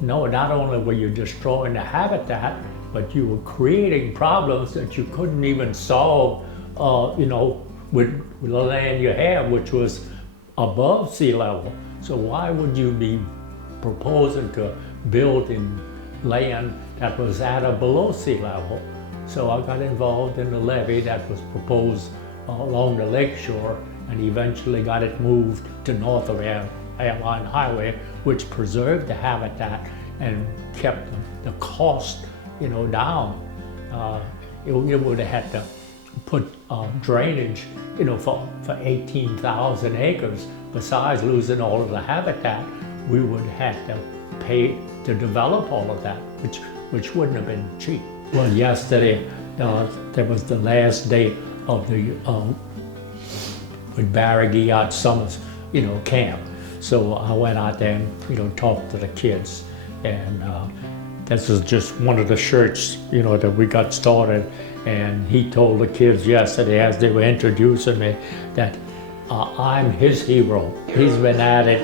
no, not only were you destroying the habitat, but you were creating problems that you couldn't even solve, with the land you have, which was above sea level. So why would you be proposing to build in land that was at or below sea level? So I got involved in the levee that was proposed along the lakeshore, and eventually got it moved to north of Airline Highway, which preserved the habitat and kept the cost, down. We would have had to put drainage, for 18,000 acres. Besides losing all of the habitat, we would have to pay to develop all of that, which wouldn't have been cheap. Well, yesterday there was the last day of the with Barry Guyot Summers, camp. So I went out there and talked to the kids, and this is just one of the shirts that we got started. And he told the kids yesterday as they were introducing me that I'm his hero. He's been at it,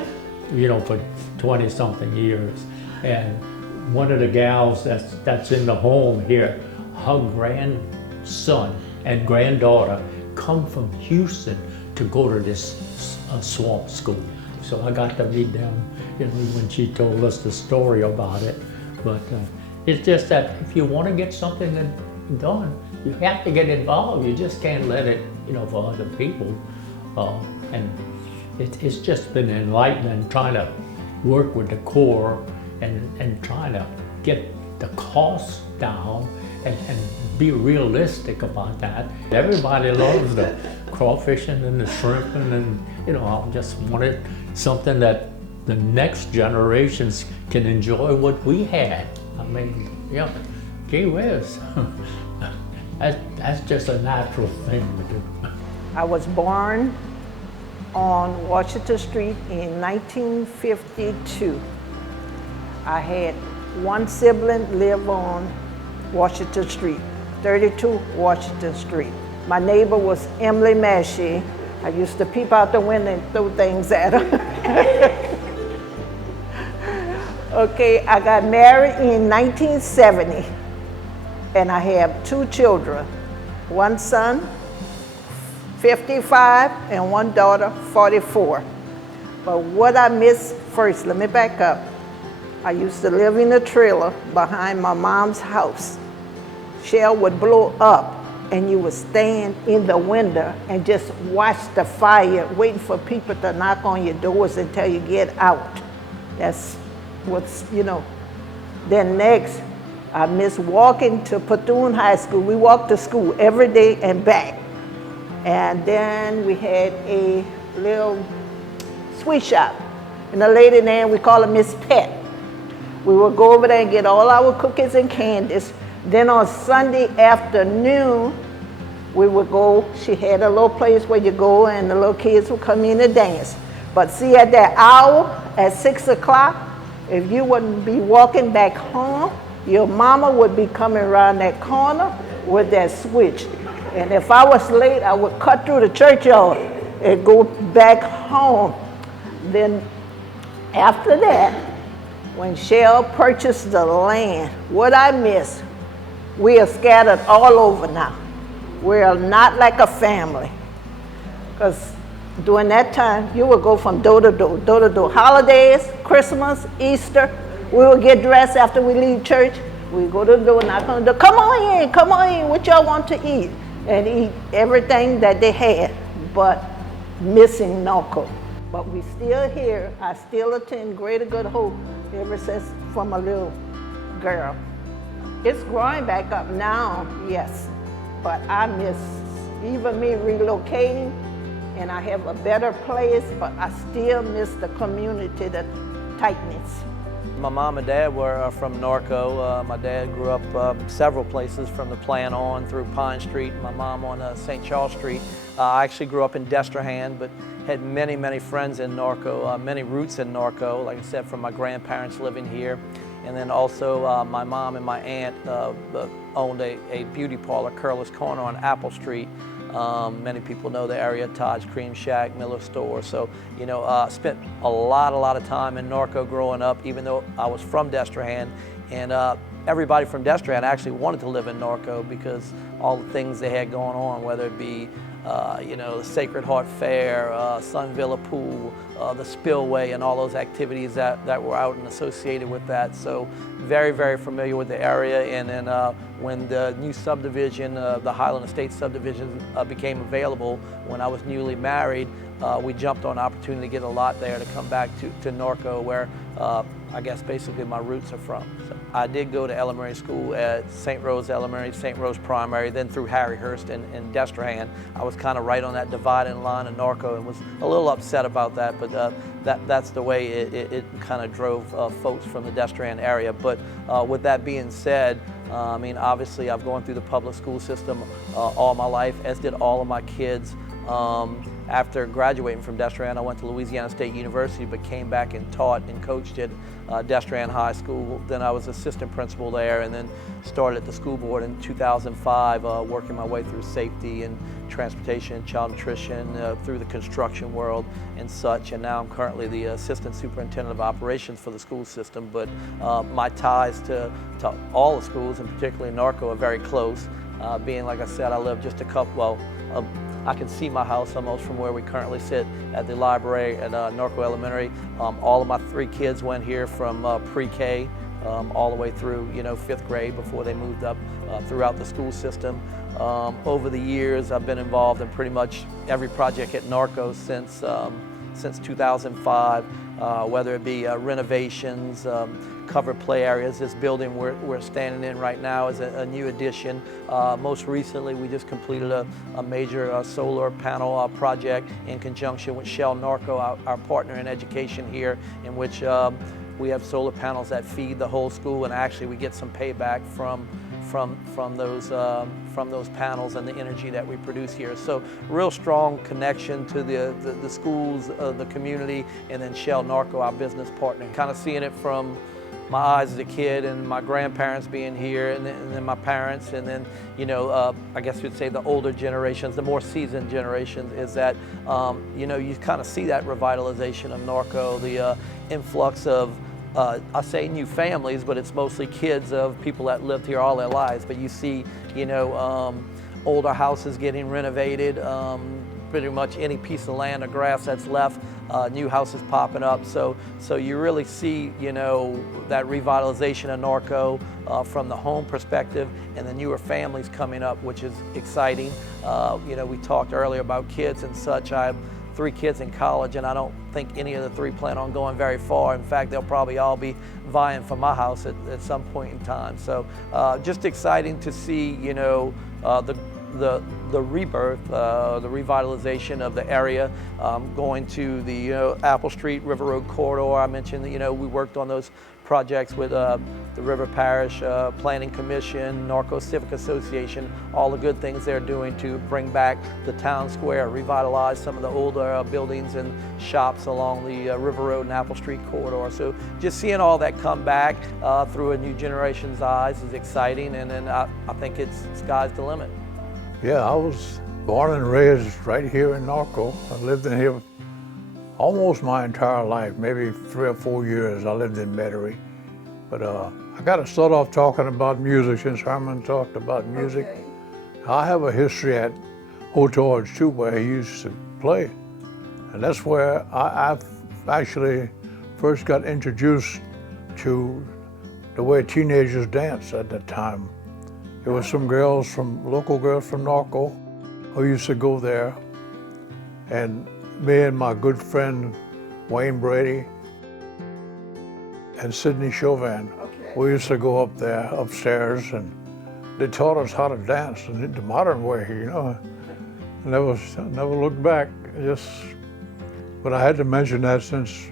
for 20-something years. And one of the gals that's in the home here, her grandson and granddaughter come from Houston to go to this swamp school. So I got to meet them, when she told us the story about it. But it's just that if you want to get something done, you have to get involved. You just can't let it, for other people. And it's just been enlightening trying to work with the Corps and trying to get the costs down and be realistic about that. Everybody loves the crawfishing and the shrimping, and I just wanted something that the next generations can enjoy what we had. I mean, gee whiz. That's just a natural thing to do. I was born on Washington Street in 1952. I had one sibling live on Washington Street, 32 Washington Street. My neighbor was Emily Massey. I used to peep out the window and throw things at her. Okay, I got married in 1970, and I have 2 children, one son, 55, and one daughter, 44. But what I miss first, let me back up. I used to live in a trailer behind my mom's house. Shell would blow up, and you would stand in the window and just watch the fire, waiting for people to knock on your doors and tell you get out. That's what's, Then next, I miss walking to Bethune High School. We walked to school every day and back. And then we had a little sweet shop. And a lady named, we call her Miss Pet. We would go over there and get all our cookies and candies. Then on Sunday afternoon, we would go, she had a little place where you go and the little kids would come in and dance. But see, at that hour, at 6 o'clock, if you wouldn't be walking back home, your mama would be coming around that corner with that switch. And if I was late, I would cut through the churchyard and go back home. Then after that, when Shell purchased the land, what I missed, we are scattered all over now. We are not like a family. Because during that time, you would go from door to door, door to door. Holidays, Christmas, Easter, we would get dressed after we leave church. We go to the door, knock on the door, come on in, what y'all want to eat? And eat everything that they had, but missing Norco. But we still here. I still attend Greater Good Hope ever since from a little girl. It's growing back up now, yes, but I miss, even me relocating, and I have a better place, but I still miss the community, the tightness. My mom and dad were from Norco. My dad grew up several places, from the plant on through Pine Street. My mom on St. Charles Street. I actually grew up in Destrehan, but had many, many friends in Norco, many roots in Norco, like I said, from my grandparents living here. And then also my mom and my aunt owned a beauty parlor, Curler's Corner on Apple Street. Many people know the area, Todd's Cream Shack, Miller Store. So, you know, spent a lot of time in Norco growing up, even though I was from Destrehan. And everybody from Destrehan actually wanted to live in Norco because all the things they had going on, whether it be you know, the Sacred Heart Fair, Sun Villa Pool, the Spillway, and all those activities that were out and associated with that. So very, very familiar with the area. And then when the new subdivision, the Highland Estates subdivision became available when I was newly married, we jumped on an opportunity to get a lot there to come back to Norco, where I guess basically my roots are from. So I did go to elementary school at St. Rose Elementary, St. Rose Primary, then through Harryhurst in Destrehan. I was kind of right on that dividing line in Norco and was a little upset about that, but that's the way it kind of drove folks from the Destrehan area. But with that being said, I mean, obviously I've gone through the public school system all my life, as did all of my kids. After graduating from Destrehan, I went to Louisiana State University, but came back and taught and coached at Destrehan High School. Then I was assistant principal there, and then started at the school board in 2005, working my way through safety and transportation and child nutrition, through the construction world and such. And now I'm currently the assistant superintendent of operations for the school system. But my ties to all the schools, and particularly Norco, are very close. Being, like I said, I live just a couple, well, I can see my house almost from where we currently sit at the library at Norco Elementary. All of my 3 kids went here from pre-K all the way through, you know, 5th grade before they moved up throughout the school system. Over the years, I've been involved in pretty much every project at Norco since 2005, whether it be renovations, covered play areas. This building we're standing in right now is a new addition. Most recently, we just completed a major solar panel project in conjunction with Shell Norco, our partner in education here, in which we have solar panels that feed the whole school, and actually we get some payback from those panels and the energy that we produce here. So real strong connection to the schools, the community, and then Shell Norco, our business partner. Kind of seeing it from my eyes as a kid, and my grandparents being here, and then my parents, and then, you know, I guess you'd say the older generations, the more seasoned generations, is that, you know, you kind of see that revitalization of Norco, the influx of, I say new families, but it's mostly kids of people that lived here all their lives. But you see, you know, older houses getting renovated, pretty much any piece of land or grass that's left, new houses popping up. So you really see, you know, that revitalization of Norco from the home perspective, and the newer families coming up, which is exciting. You know, we talked earlier about kids and such. I have 3 kids in college, and I don't think any of the 3 plan on going very far. In fact, they'll probably all be vying for my house at some point in time. So just exciting to see, you know, the rebirth, the revitalization of the area, going to the, you know, Apple Street, River Road corridor. I mentioned that, you know, we worked on those projects with the River Parish Planning Commission, Norco Civic Association, all the good things they're doing to bring back the town square, revitalize some of the older buildings and shops along the River Road and Apple Street corridor. So just seeing all that come back through a new generation's eyes is exciting, and then I think it's sky's the limit. Yeah, I was born and raised right here in Norco. I lived in here almost my entire life, maybe 3 or 4 years I lived in Metairie. But I got to start off talking about music, since Herman talked about music. Okay. I have a history at Old George too, where he used to play. And that's where I actually first got introduced to the way teenagers danced at that time. There were some girls local girls from Norco who used to go there. And me and my good friend Wayne Brady and Sidney Chauvin, we used to go up there upstairs, and they taught us how to dance in the modern way, you know. Never looked back. but I had to mention that since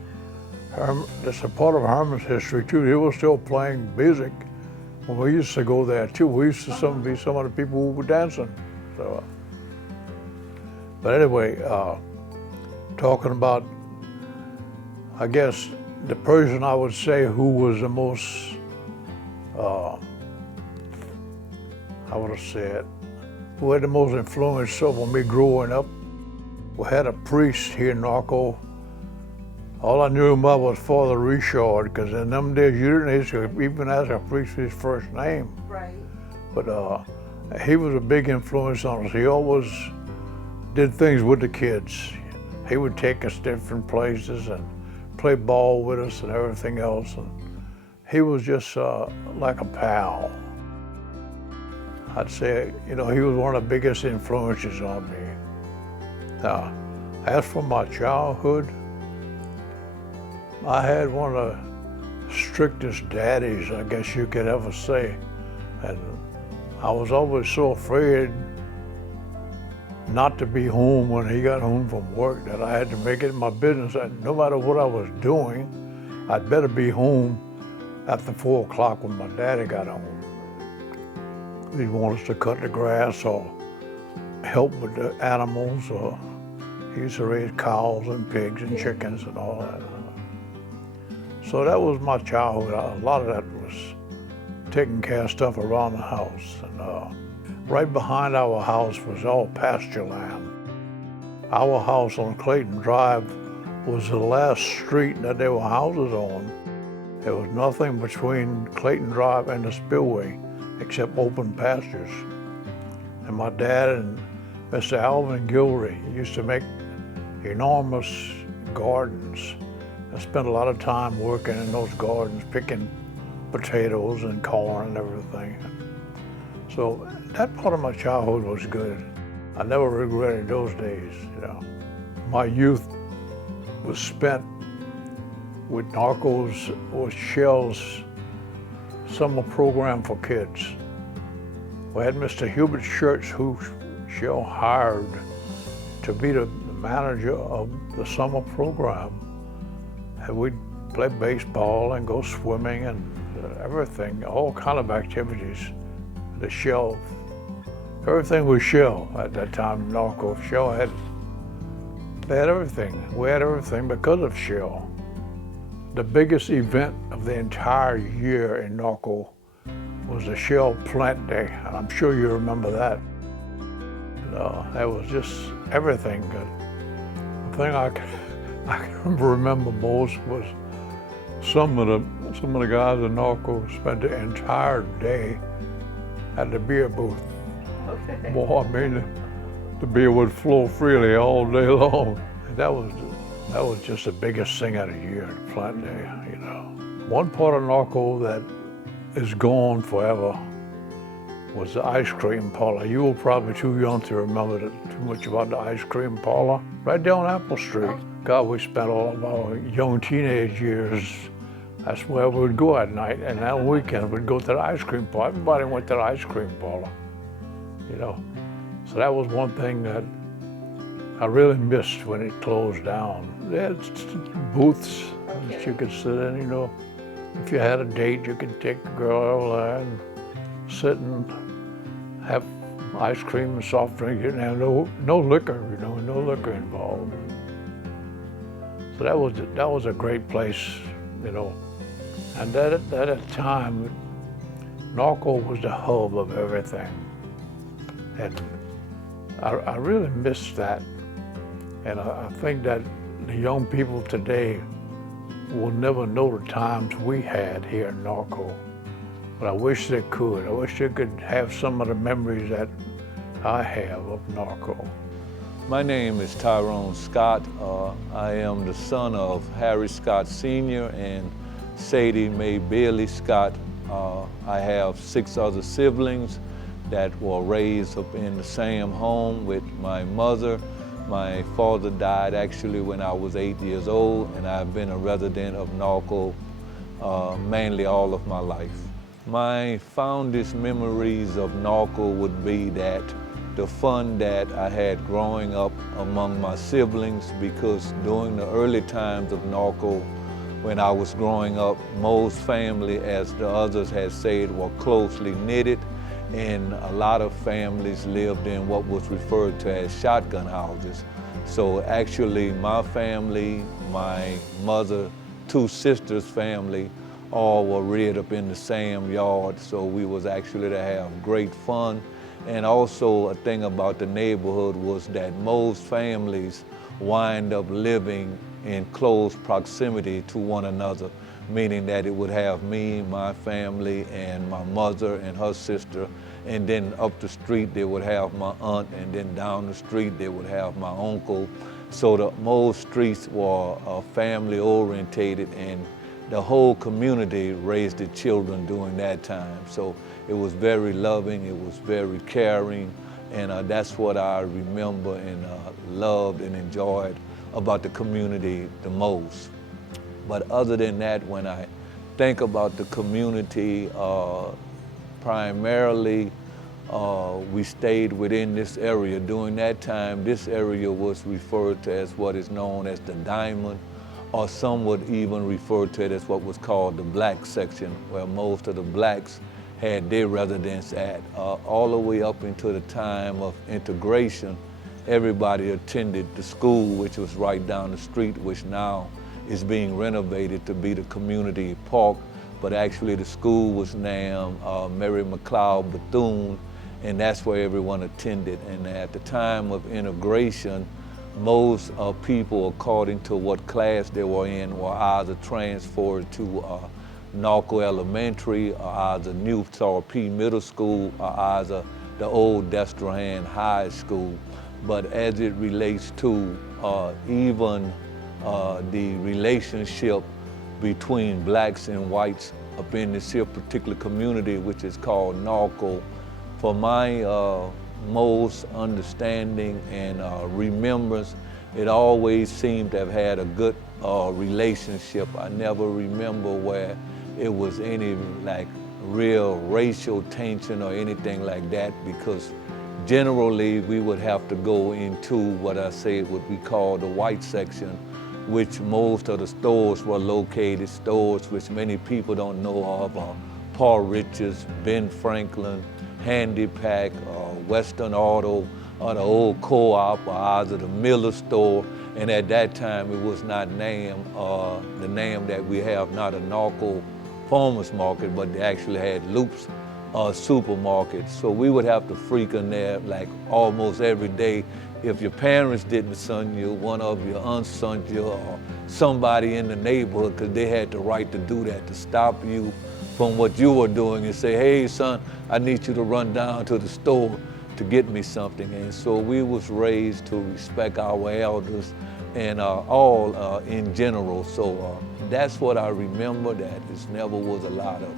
it's a part of Herman's history too. He was still playing music when we used to go there too. We used to be some of the people who were dancing. So, but anyway, talking about, I guess, the person I would say who was the most, how would I say it, who had the most influence over me growing up. We had a priest here in Norco. All I knew him about was Father Richard, because in them days you didn't even ask a priest his first name. Right. But he was a big influence on us. He always did things with the kids. He would take us different places and play ball with us and everything else. And he was just like a pal. I'd say, you know, he was one of the biggest influences on me. Now, as for my childhood, I had one of the strictest daddies, I guess you could ever say. And I was always so afraid not to be home when he got home from work that I had to make it my business that no matter what I was doing, I'd better be home after 4 o'clock when my daddy got home. He'd want us to cut the grass or help with the animals, or he used to raise cows and pigs and chickens and all that. So that was my childhood. A lot of that was taking care of stuff around the house. And right behind our house was all pasture land. Our house on Clayton Drive was the last street that there were houses on. There was nothing between Clayton Drive and the spillway except open pastures. And my dad and Mr. Alvin Gilry used to make enormous gardens. I spent a lot of time working in those gardens, picking potatoes and corn and everything. So that part of my childhood was good. I never regretted those days, you know. My youth was spent with Norco's or Shell's summer program for kids. We had Mr. Hubert Schurz, who Shell hired to be the manager of the summer program. And we'd play baseball and go swimming and everything, all kind of activities. The Shell, everything was Shell at that time, Norco. Shell they had everything. We had everything because of Shell. The biggest event of the entire year in Norco was the Shell Plant Day, and I'm sure you remember that. That was just everything good. The thing I can remember most was some of the guys in Norco spent the entire day at the beer booth. Okay. Boy, I mean, the beer would flow freely all day long. And that was just the biggest thing of the year, Plant Day, you know. One part of Norco that is gone forever was the ice cream parlor. You were probably too young to remember too much about the ice cream parlor. Right down Apple Street. God, we spent all of our young teenage years, that's where we would go at night, and on weekends we'd go to the ice cream parlor. Everybody went to the ice cream parlor, you know. So that was one thing that I really missed when it closed down. They had booths that you could sit in, you know. If you had a date, you could take the girl over there and sit and have ice cream and soft drink. You didn't have no liquor, you know, no liquor involved. So that was a great place, you know. And at that time, Norco was the hub of everything. And I really missed that. And I think that the young people today will never know the times we had here in Norco. But I wish they could. I wish they could have some of the memories that I have of Norco. My name is Tyrone Scott. I am the son of Harry Scott Sr. and Sadie Mae Bailey Scott. I have 6 other siblings that were raised up in the same home with my mother. My father died actually when I was 8 years old, and I've been a resident of Norco mainly all of my life. My fondest memories of Norco would be that the fun that I had growing up among my siblings, because during the early times of Norco, when I was growing up, Mo's family, as the others had said, were closely knitted, and a lot of families lived in what was referred to as shotgun houses. So actually my family, my mother, two sisters' family, all were reared up in the same yard, so we was actually to have great fun. And also a thing about the neighborhood was that most families wind up living in close proximity to one another, meaning that it would have me, my family, and my mother and her sister, and then up the street they would have my aunt, and then down the street they would have my uncle. So the most streets were family orientated, and the whole community raised the children during that time. So it was very loving, it was very caring, and that's what I remember and loved and enjoyed about the community the most. But other than that, when I think about the community, primarily we stayed within this area. During that time, this area was referred to as what is known as the Diamond, or some would even refer to it as what was called the black section, where most of the blacks had their residence at. All the way up into the time of integration, everybody attended the school, which was right down the street, which now is being renovated to be the community park. But actually the school was named Mary McLeod Bethune, and that's where everyone attended. And at the time of integration, most people, according to what class they were in, were either transferred to Norco Elementary, or either New P Middle School, or either the old Destrehan High School. But as it relates to even the relationship between blacks and whites up in this here particular community, which is called Norco, for my most understanding and remembrance, it always seemed to have had a good relationship. I never remember where it was any like real racial tension or anything like that, because generally we would have to go into what I say would be called the white section, which most of the stores were located, stores which many people don't know of, Paul Richards, Ben Franklin, Handy Pack, Western Auto, or the old Co-op, or either the Miller store. And at that time it was not named the name that we have, not a Norco Farmers Market, but they actually had Loops supermarket. So we would have to frequent there like almost every day. If your parents didn't send you, one of your aunts sent you, or somebody in the neighborhood, because they had the right to do that, to stop you from what you were doing and say, hey son, I need you to run down to the store to get me something. And so we was raised to respect our elders and all in general. So that's what I remember, that it never was a lot of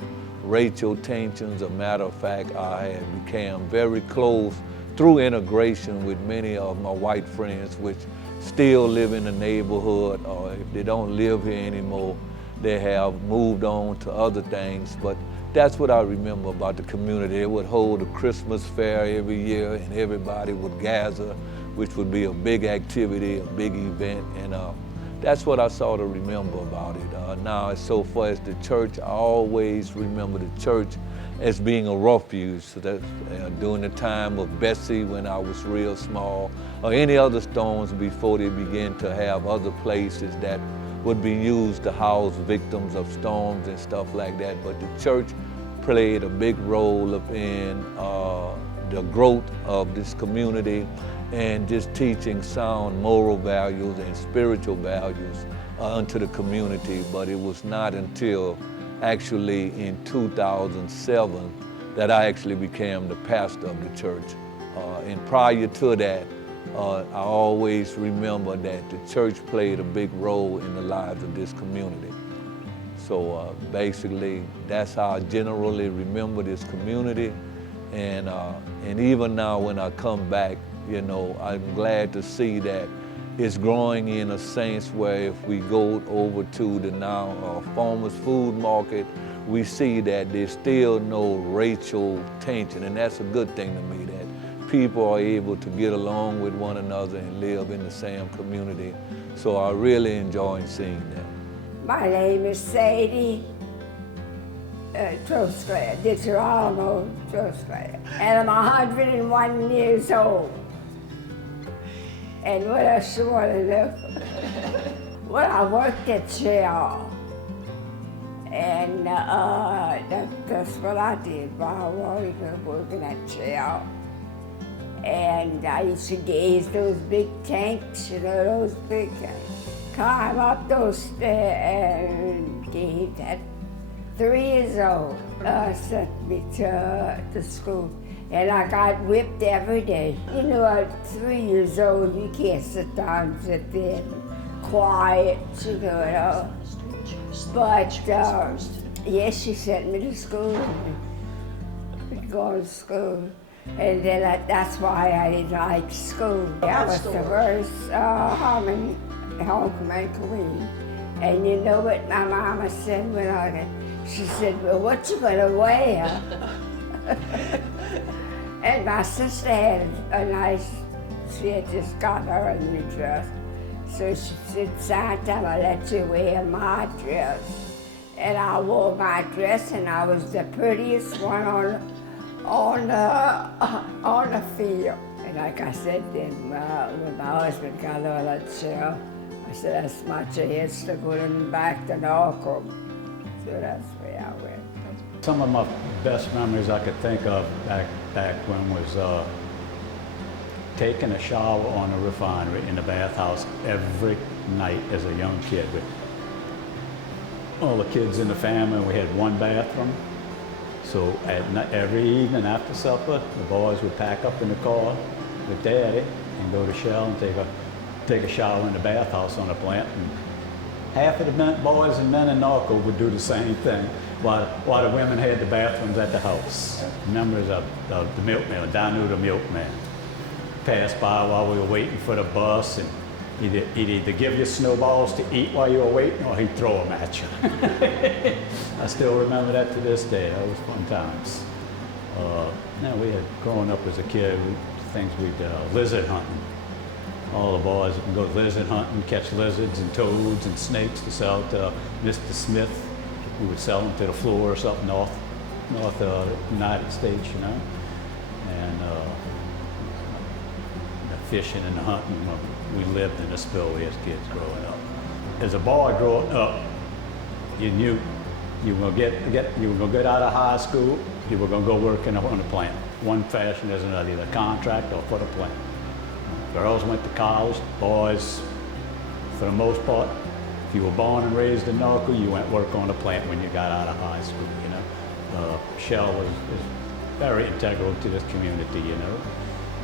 racial tensions. As a matter of fact, I had became very close through integration with many of my white friends, which still live in the neighborhood, or if they don't live here anymore, they have moved on to other things. But that's what I remember about the community. It would hold a Christmas fair every year, and everybody would gather, which would be a big activity, a big event, and that's what I sort of remember about it. Now, as so far as the church, I always remember the church as being a refuge. So that during the time of Bessie, when I was real small, or any other storms before they began to have other places that would be used to house victims of storms and stuff like that. But the church played a big role in the growth of this community, and just teaching sound moral values and spiritual values unto the community. But it was not until actually in 2007 that I actually became the pastor of the church. And prior to that, I always remember that the church played a big role in the lives of this community. So basically, that's how I generally remember this community. And even now when I come back, you know, I'm glad to see that it's growing in a sense where if we go over to the now Farmers Food Market, we see that there's still no racial tension, and that's a good thing to me, that people are able to get along with one another and live in the same community. So I really enjoy seeing that. My name is Sadie Trostland, DiGirolamo Trostland, and I'm 101 years old. And what else you want to know? Well, I worked at Shell, and that's what I did while I was working at Shell. And I used to gaze those big tanks, you know, those big, climb up those stairs and gaze at 3 years old. Sent me to school. And I got whipped every day. You know, at 3 years old, you can't sit down and sit there quiet, you know. But, yes, she sent me to school, and go to school. And then that's why I didn't like school. I was the worst homecoming queen. And you know what my mama said when she said, well, what you gonna wear? And my sister had a nice, she had just got her a new dress. So she said, Santa, I'll let you wear my dress. And I wore my dress, and I was the prettiest one on the field. And like I said, then when my husband got on that show, I said, that's my chance to go back to Norco. So that's where I went. Some of my best memories I could think of back when was taking a shower on the refinery in the bathhouse every night as a young kid. With all the kids in the family, we had one bathroom. So every evening after supper, the boys would pack up in the car with Daddy and go to Shell and take a shower in the bathhouse on the plant. And half of the boys and men in Norco would do the same thing while the women had the bathrooms at the house. Memories of the milkman, down to the milkman. Passed by while we were waiting for the bus, and he'd either give you snowballs to eat while you were waiting, or he'd throw them at you. I still remember that to this day. That was fun times. Now we had, growing up as a kid, lizard hunting. All the boys would go lizard hunting, catch lizards and toads and snakes to sell to Mr. Smith. We would sell them to the Florists up north United States, you know. And the fishing and the hunting, we lived in the spillway as kids growing up. As a boy growing up, you knew you were gonna get out of high school, you were gonna go work on the plant. One fashion as another, either contract or for the plant. Girls went to college, boys, for the most part, if you were born and raised in Norco, you went work on the plant when you got out of high school, you know. Shell is very integral to this community, you know.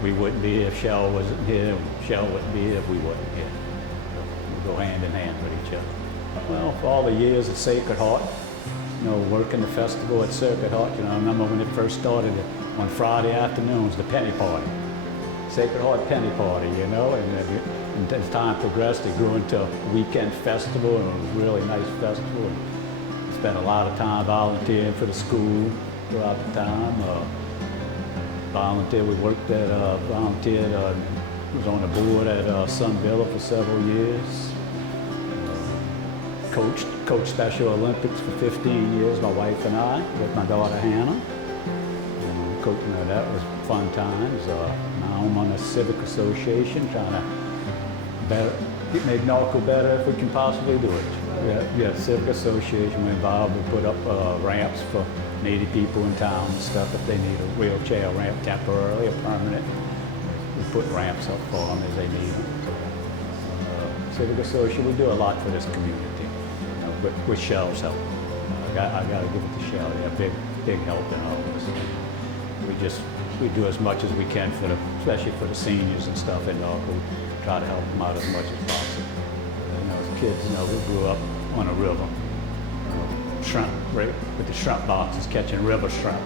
We wouldn't be here if Shell wasn't here, and Shell wouldn't be here if we wasn't here. We go hand in hand with each other. Well, for all the years at Sacred Heart, you know, working the festival at Sacred Heart, you know, I remember when it first started on Friday afternoons, the penny party. Sacred Heart Penny Party, you know, and as time progressed, it grew into a weekend festival, and it was a really nice festival. And spent a lot of time volunteering for the school throughout the time. We worked at, volunteered, was on the board at Sun Villa for several years. Coached Special Olympics for 15 years, my wife and I, with my daughter Hannah. That was fun times. Now I'm on a civic association trying to make Norco better if we can possibly do it. We have a civic association, we're involved. We put up ramps for needy people in town and stuff if they need a wheelchair ramp temporarily or permanent. We put ramps up for them as they need them. Civic association, we do a lot for this community, you know, with Shell's help. I got to give it to Shell. They're big help in all this. We do as much as we can especially for the seniors and stuff in Norco. We try to help them out as much as possible. You know, as kids, you know, we grew up on a river. Shrimp, right, with the shrimp boxes, catching river shrimp.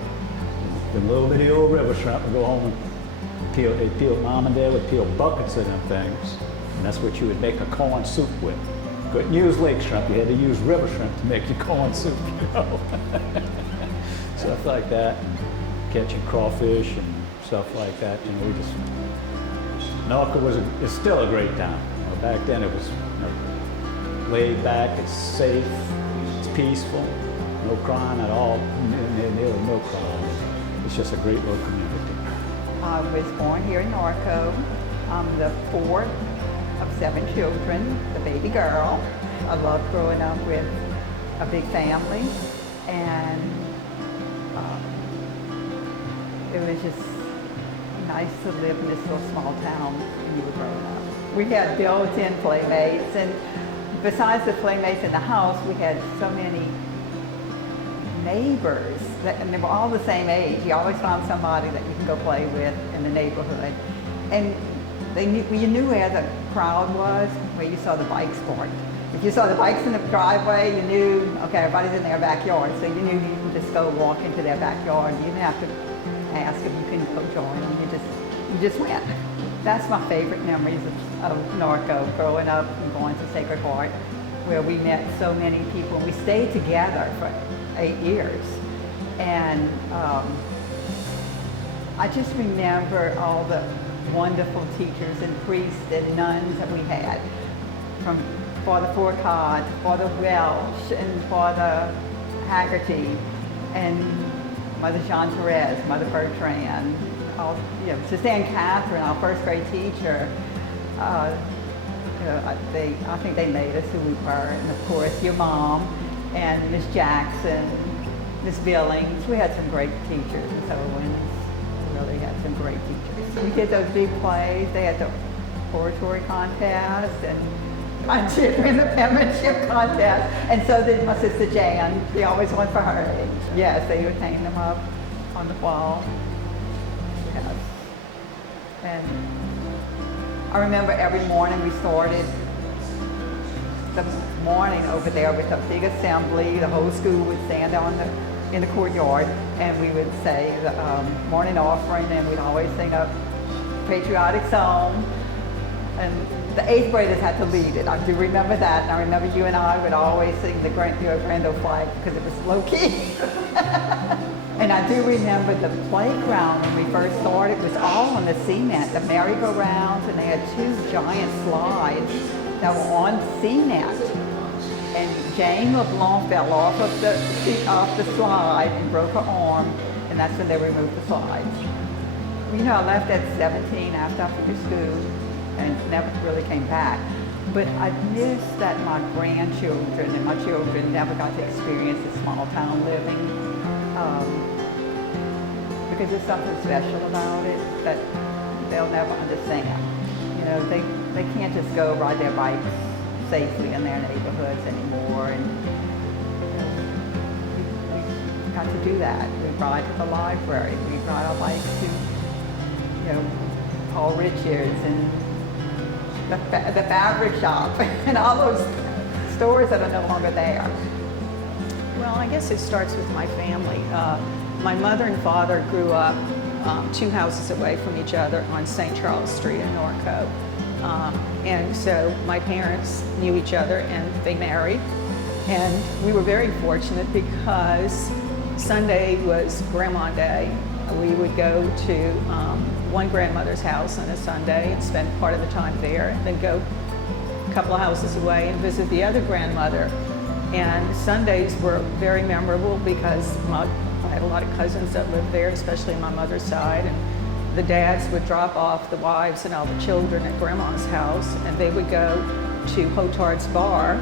The little bitty old river shrimp would go home and Mom and Dad would peel buckets of them things. And that's what you would make a corn soup with. Couldn't use lake shrimp, you had to use river shrimp to make your corn soup, you know. Stuff like that. Catching crawfish and stuff like that. You know, we just, Norco is still a great town. You know, back then it was, you know, laid back, it's safe, it's peaceful, no crime at all, nearly no crime. It's just a great little community. I was born here in Norco. I'm the fourth of 7 children, the baby girl. I loved growing up with a big family, and it was just nice to live in this little small town when you were growing up. We had built-in playmates, and besides the playmates in the house, we had so many neighbors, and they were all the same age. You always found somebody that you can go play with in the neighborhood. And you knew where the crowd was, where you saw the bikes parked. If you saw the bikes in the driveway, you knew, okay, everybody's in their backyard, so you knew you could just go walk into their backyard. You didn't have to ask if you can go join them. You just went. That's my favorite memories of Norco, growing up and going to Sacred Heart, where we met so many people. We stayed together for 8 years. And I just remember all the wonderful teachers and priests and nuns that we had, from Father Fourcade, Father Welsh, and Father Haggerty, and Mother Jean Therese, Mother Bertrand, Sister Ann Catherine, our first grade teacher. I think they made us who we were, and of course your mom and Miss Jackson, Miss Billings. We had some great teachers, Miss Owens. We really had some great teachers. We did those big plays. They had the oratory contest, and I did win the penmanship contest, and so did my sister Jan. She always won for her age. Yes, they would hang them up on the wall. Yes. And I remember every morning we started the morning over there with a big assembly. The whole school would stand in the courtyard, and we would say the morning offering, and we'd always sing a patriotic song. And the 8th graders had to lead it. I do remember that. And I remember you and I would always sing the Grando flag because it was low key. And I do remember the playground when we first started was all on the cement, the merry-go-rounds, and they had 2 giant slides that were on cement. And Jane LeBlanc fell off of the slide and broke her arm, and that's when they removed the slides. You know, I left at 17 after I finished school and never really came back. But I miss that my grandchildren and my children never got to experience the small town living, because there's something special about it that they'll never understand. You know, they can't just go ride their bikes safely in their neighborhoods anymore, and we got to do that. We ride to the library, we ride our bikes to, Paul Richards and the fabric shop and all those stores that are no longer there. Well, I guess it starts with my family. My mother and father grew up 2 houses away from each other on St. Charles Street in Norco. And so my parents knew each other and they married. And we were very fortunate because Sunday was Grandma Day. We would go to one grandmother's house on a Sunday and spend part of the time there, and then go a couple of houses away and visit the other grandmother. And Sundays were very memorable because I had a lot of cousins that lived there, especially on my mother's side. And the dads would drop off the wives and all the children at Grandma's house, and they would go to Hotard's Bar,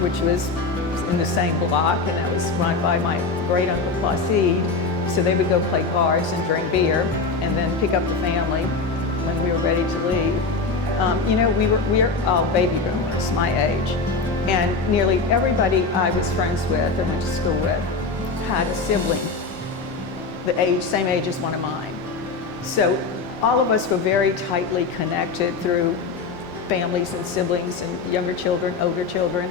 which was in the same block, and that was run by my great uncle Placide. So they would go play cards and drink beer, and then pick up the family when we were ready to leave. We're all baby boomers, my age, and nearly everybody I was friends with and went to school with had a sibling same age as one of mine. So all of us were very tightly connected through families and siblings and younger children, older children.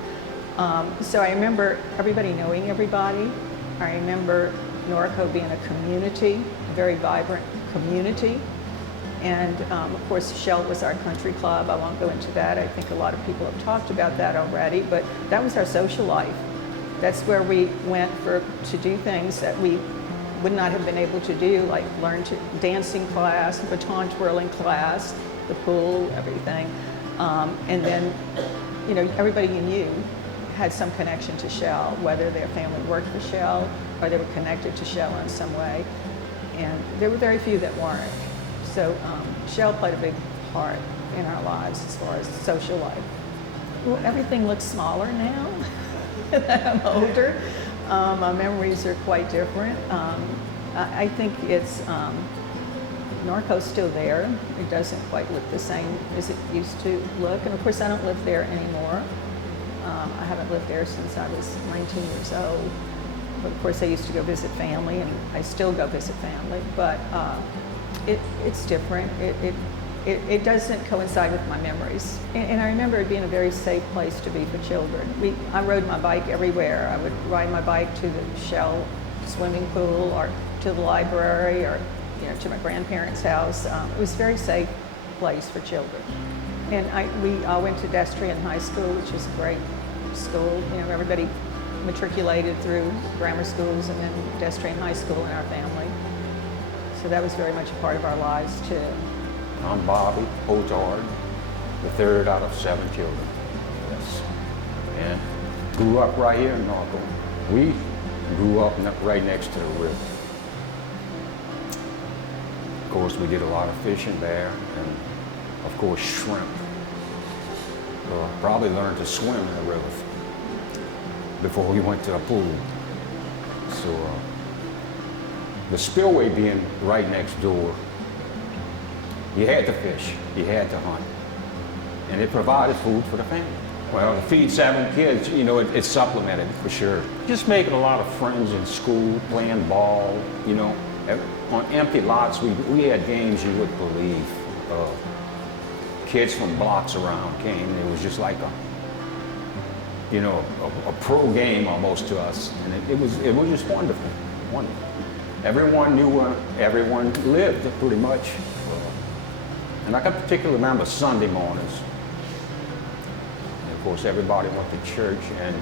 So I remember everybody knowing everybody. I remember Norco being a community, a very vibrant community. And of course, Shell was our country club. I won't go into that. I think a lot of people have talked about that already, but that was our social life. That's where we went to do things that we would not have been able to do, like learn to dancing class, baton twirling class, the pool, everything. And then, you know, everybody you knew had some connection to Shell, whether their family worked for Shell or they were connected to Shell in some way. And there were very few that weren't. So Shell played a big part in our lives as far as social life. Well, everything looks smaller now that I'm older. My memories are quite different. I think it's, Norco's still there. It doesn't quite look the same as it used to look. And of course, I don't live there anymore. I haven't lived there since I was 19 years old. But of course, I used to go visit family, and I still go visit family. But it's different. It doesn't coincide with my memories. And I remember it being a very safe place to be for children. I rode my bike everywhere. I would ride my bike to the Shell swimming pool or to the library or, you know, to my grandparents' house. It was a very safe place for children. And we went to Destrian High School, which was a great school. You know, everybody matriculated through grammar schools and then Destrian High School in our family. So that was very much a part of our lives too. I'm Bobby Otard, the third out of 7 children. Yes. And grew up right here in Norco. We grew up right next to the river. Of course, we did a lot of fishing there, and of course, shrimp. Probably learned to swim in the river before we went to the pool. So the spillway being right next door, you had to fish, you had to hunt, and it provided food for the family. Well, to feed 7 kids, you know, it supplemented for sure. Just making a lot of friends in school, playing ball, you know. On empty lots, we had games you wouldn't believe. Kids from blocks around came, and it was just like a pro game almost to us, and it was just wonderful, wonderful. Everyone knew where everyone lived, pretty much. And I can particularly remember Sunday mornings. And of course, everybody went to church, and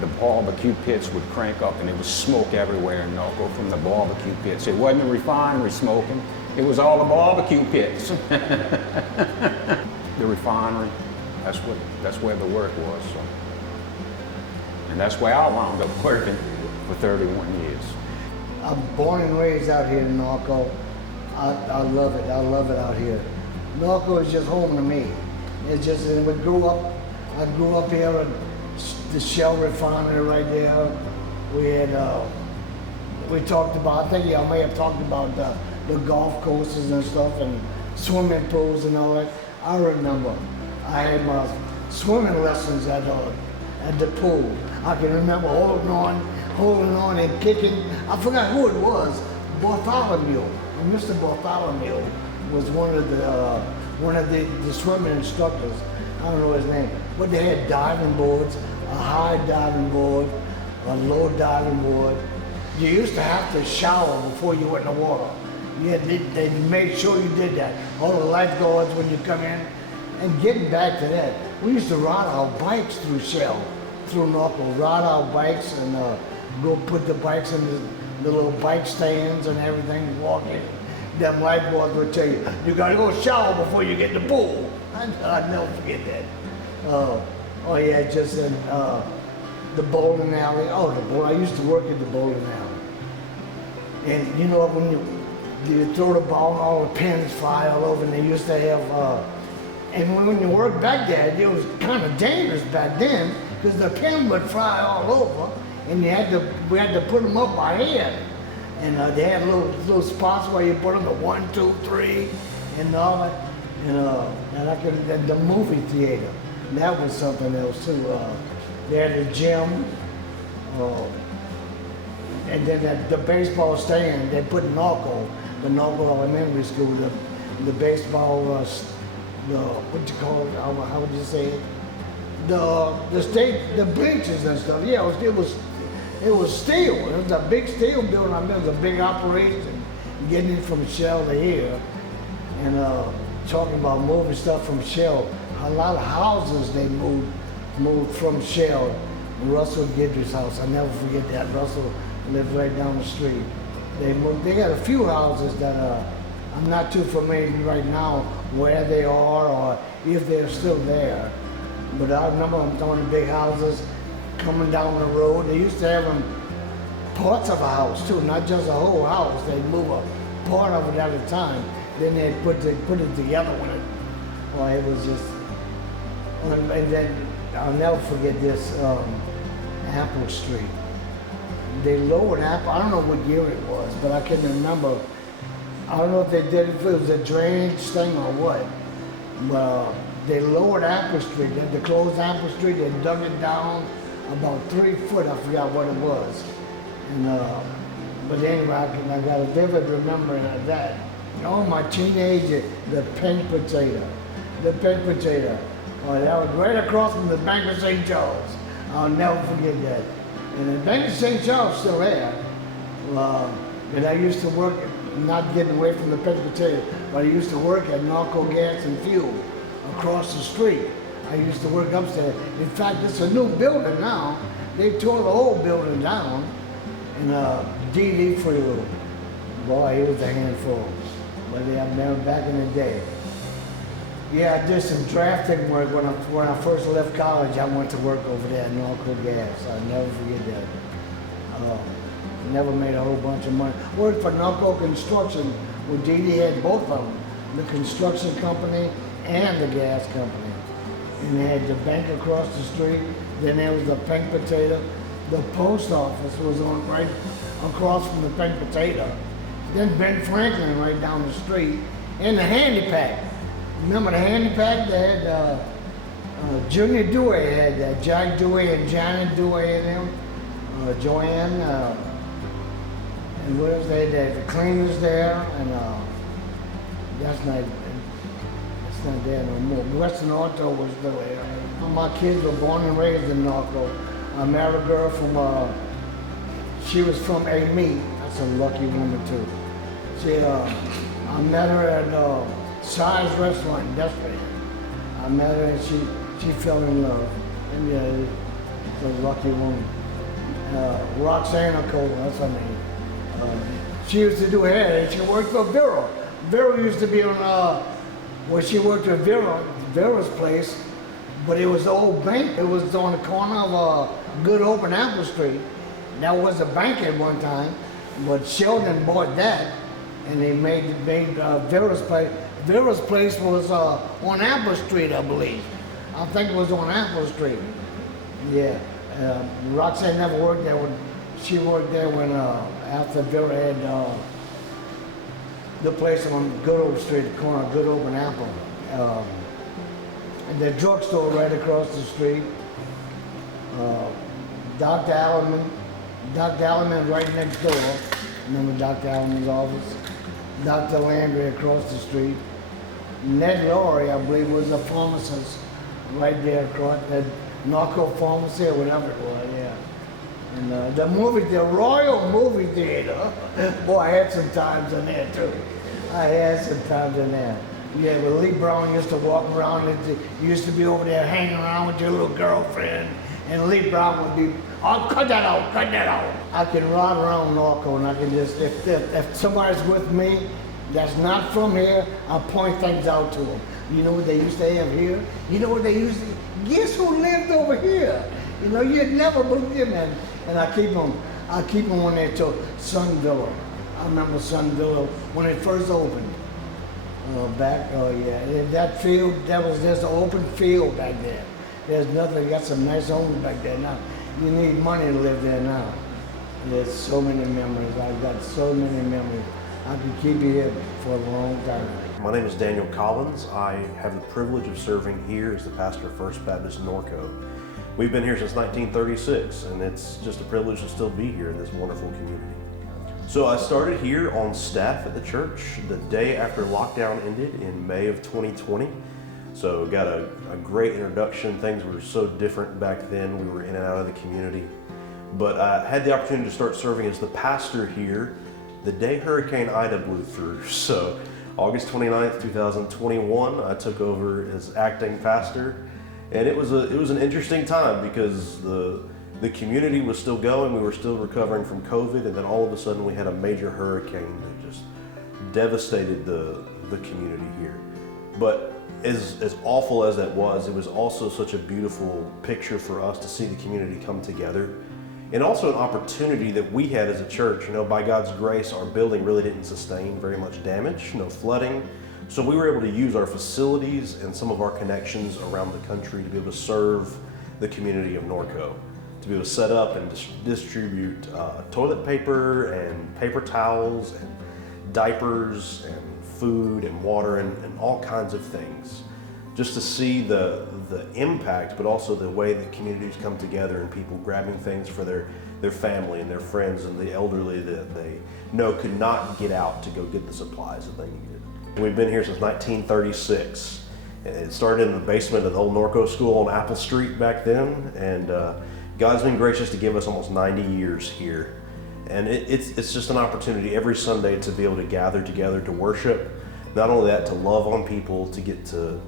the barbecue pits would crank up, and there was smoke everywhere in Norco from the barbecue pits. It wasn't the refinery smoking, it was all the barbecue pits. The refinery, that's where the work was. So. And that's where I wound up working for 31 years. I'm born and raised out here in Norco. I love it. I love it out here. Norco is just home to me. It's just, and I grew up here at the Shell refinery right there. We had, we talked about, I think y'all may have talked about the golf courses and stuff and swimming pools and all that. I remember I had my swimming lessons at the pool. I can remember holding on and kicking. I forgot who it was. Bartholomew. And Mr. Bartholomew was one of the swimming instructors. I don't know his name. But they had diving boards, a high diving board, a low diving board. You used to have to shower before you went in the water. They made sure you did that. All the lifeguards when you come in. And getting back to that, we used to ride our bikes through Shell, through Norco, ride our bikes and go put the bikes in the little bike stands and everything, walk in. Them lifeguards would tell you, you gotta go shower before you get in the pool. I'd never forget that. Oh yeah, just in the bowling alley. I used to work at the bowling alley. And you know, when you throw the ball and all the pins fly all over, and they used to have, and when you worked back there, it was kind of dangerous back then, because the pin would fly all over, and we had to put them up by hand. And they had little spots where you put them at 1, 2, 3, and all that. And the movie theater, that was something else too. They had a gym, and then the baseball stand, they put Norco, the Norco Elementary School, the baseball, what you call it, how would you say it? The bleachers and stuff. Yeah, it was steel. It was a big steel building. I mean, it was a big operation, getting it from Shell to here. And talking about moving stuff from Shell, a lot of houses they moved from Shell. Russell Guidry's house, I never forget that. Russell lived right down the street. They moved. They got a few houses that I'm not too familiar right now where they are or if they're still there. But I remember them throwing big houses coming down the road. They used to have them parts of a house too, not just a whole house. They'd move a part of it at a time. Then they'd put it together with it. Well, it was just, and then I'll never forget this, Apple Street. They lowered Apple, I don't know what year it was, but I can remember, I don't know if they did it, if it was a drainage thing or what, but they lowered Apple Street, they closed Apple Street, they dug it down about 3 foot, I forgot what it was. And, but anyway, I got a vivid remembering of that. Oh, my teenager, the pink potato. The pink potato. Oh, that was right across from the Bank of St. Charles. I'll never forget that. And the Bank of St. Charles is still there. But I used to work, not getting away from the pink potato, but I used to work at Norco Gas and Fuel across the street. I used to work upstairs. In fact, it's a new building now. They tore the whole building down. And D.D. Freeland, boy, he was a handful. But yeah, I remember back in the day. Yeah, I did some drafting work when I first left college. I went to work over there at Norco Gas. I'll never forget that. Never made a whole bunch of money. Worked for Norco Construction, where D.D. had both of them, the construction company and the gas company. And they had the bank across the street. Then there was the pink potato. The post office was on right across from the pink potato. Then Ben Franklin right down the street. And the handy pack. Remember the handy pack? They had Junior Dewey had that. Jack Dewey and Janet Dewey and them. Joanne. And what else they had there? The cleaners there. And that's not there no more. Western Auto was still there. My kids were born and raised in Norco. I married a girl from, she was from Amy. That's a lucky woman too. I met her at Si's Restaurant in Desperate. I met her and she fell in love. And yeah, it's a lucky woman. Roxanne O'Cole, that's her name. She used to do hair and she worked for Vero. Vero used to be on, where she worked at Vero's place, but it was the old bank. It was on the corner of Good Hope and Apple Street. That was a bank at one time, but Sheldon bought that, and they made Vera's place. Vera's place was on Apple Street, I believe. I think it was on Apple Street. Yeah, Roxanne never worked there. She worked there when after Vera had the place on Good Hope Street, the corner of Good Hope and Apple. And the drugstore right across the street. Dr. Alleman right next door. Remember Dr. Alleman's office? Dr. Landry across the street. Ned Laurie, I believe, was a pharmacist right there across that Norco Pharmacy or whatever it was, yeah. And the Royal Movie Theater, boy, I had some times in there too. I had some times in there. Yeah, but Lee Brown used to walk around, you used to be over there hanging around with your little girlfriend, and Lee Brown would be, oh, cut that out, cut that out. I can ride around Norco and I can just, if somebody's with me that's not from here, I'll point things out to them. You know what they used to have here? You know what they used to, guess who lived over here? You know, you'd never believe them. And I keep them when they took Sun Villa. I remember Sun Villa when it first opened. That field, that was just an open field back there. There's nothing, got some nice homes back there now. You need money to live there now. There's so many memories, I've got so many memories. I can keep you here for a long time. My name is Daniel Collins. I have the privilege of serving here as the pastor of First Baptist Norco. We've been here since 1936, and it's just a privilege to still be here in this wonderful community. So I started here on staff at the church the day after lockdown ended in May of 2020. So got a great introduction. Things were so different back then. We were in and out of the community. But I had the opportunity to start serving as the pastor here the day Hurricane Ida blew through. So August 29th, 2021, I took over as acting pastor. And it was an interesting time because the community was still going. We were still recovering from COVID, and then all of a sudden we had a major hurricane that just devastated the community here. But as awful as that was, it was also such a beautiful picture for us to see the community come together. And also an opportunity that we had as a church. You know, by God's grace, our building really didn't sustain very much damage, no flooding. So we were able to use our facilities and some of our connections around the country to be able to serve the community of Norco, to be able to set up and distribute toilet paper and paper towels and diapers and food and water and all kinds of things. Just to see the impact, but also the way that communities come together and people grabbing things for their family and their friends and the elderly that they know could not get out to go get the supplies that they needed. And we've been here since 1936. It started in the basement of the old Norco school on Apple Street back then, and God's been gracious to give us almost 90 years here. And it's just an opportunity every Sunday to be able to gather together to worship. Not only that, to love on people, to get to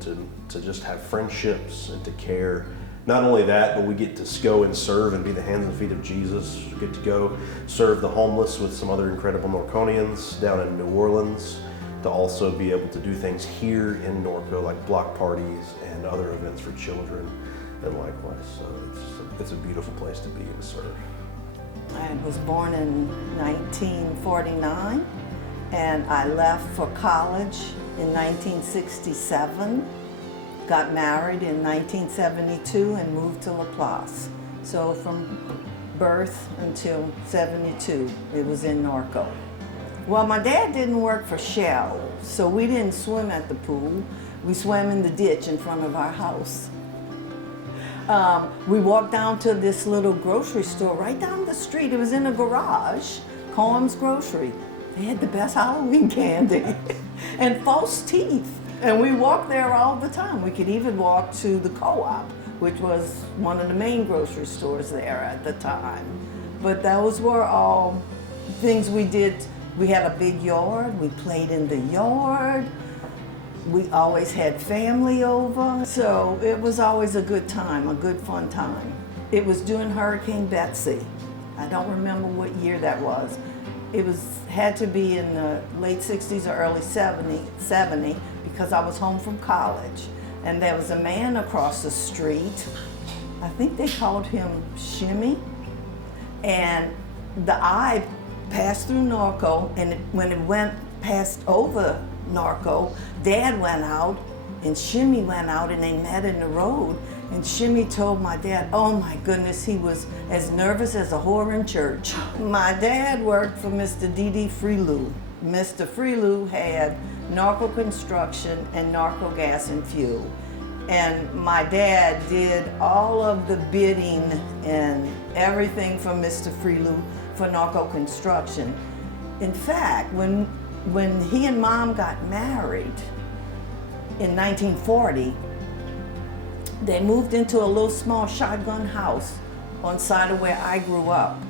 just have friendships and to care. Not only that, but we get to go and serve and be the hands and feet of Jesus. We get to go serve the homeless with some other incredible Norconians down in New Orleans, to also be able to do things here in Norco, like block parties and other events for children, and likewise. So it's a beautiful place to be and to serve. I was born in 1949, and I left for college in 1967, got married in 1972, and moved to Laplace. So from birth until 72, it was in Norco. Well, my dad didn't work for Shell, so we didn't swim at the pool. We swam in the ditch in front of our house. We walked down to this little grocery store right down the street. It was in a garage, Cohen's Grocery. They had the best Halloween candy and false teeth. And we walked there all the time. We could even walk to the Co-op, which was one of the main grocery stores there at the time. But those were all things we did. We had a big yard. We played in the yard. We always had family over. So it was always a good time, a good fun time. It was during Hurricane Betsy. I don't remember what year that was. It had to be in the late 60s or early 70 because I was home from college. And there was a man across the street. I think they called him Shimmy. And the eye passed through Norco, and when it went past over Norco, Dad went out and Shimmy went out, and they met in the road. And Shimmy told my dad, oh my goodness, he was as nervous as a whore in church. My dad worked for Mr. D.D. Freelou. Mr. Freelou had Norco Construction and Norco Gas and Fuel. And my dad did all of the bidding and everything from Mr. Freelou for Norco Construction. In fact, when he and Mom got married in 1940, they moved into a little small shotgun house on the side of where I grew up.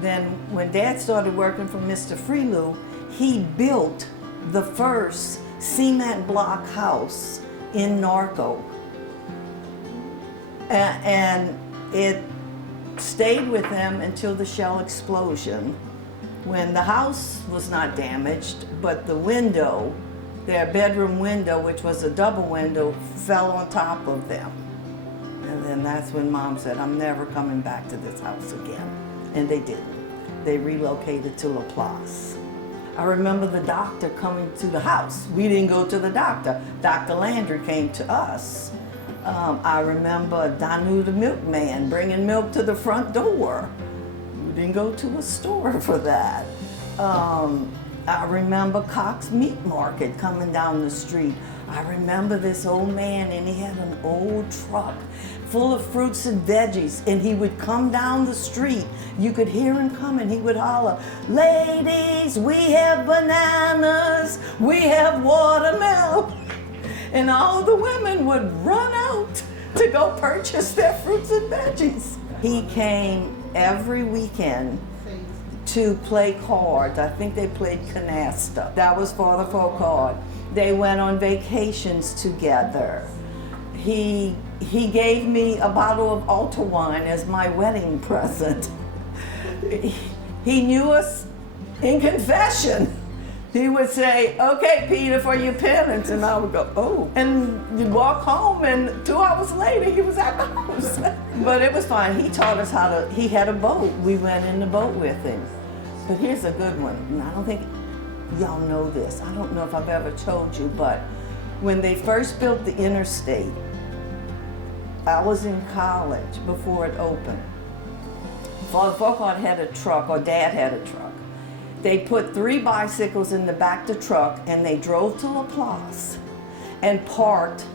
Then when Dad started working for Mr. Freelou, he built the first cement block house in Norco. And it stayed with them until the shell explosion, when the house was not damaged, but the window, their bedroom window, which was a double window, fell on top of them. And then that's when Mom said, I'm never coming back to this house again. And they didn't. They relocated to Laplace. I remember the doctor coming to the house. We didn't go to the doctor. Dr. Landry came to us. I remember Danu the milkman bringing milk to the front door. We didn't go to a store for that. I remember Cox Meat Market coming down the street. I remember this old man, and he had an old truck full of fruits and veggies, and he would come down the street. You could hear him coming. He would holler, ladies, we have bananas, we have watermelon. And all the women would run out to go purchase their fruits and veggies. He came every weekend to play cards. I think they played canasta. That was Father Foucault. They went on vacations together. he gave me a bottle of altar wine as my wedding present. He knew us in confession. He would say, "Okay, Peter, for your penance," and I would go, "Oh," and you'd walk home, and 2 hours later, he was at the house. But it was fine. He taught us how to. He had a boat. We went in the boat with him. But here's a good one, and I don't think y'all know this. I don't know if I've ever told you, but when they first built the interstate, I was in college before it opened. Father Folkart had a truck, or Dad had a truck. They put 3 bicycles in the back of the truck, and they drove to LaPlace and parked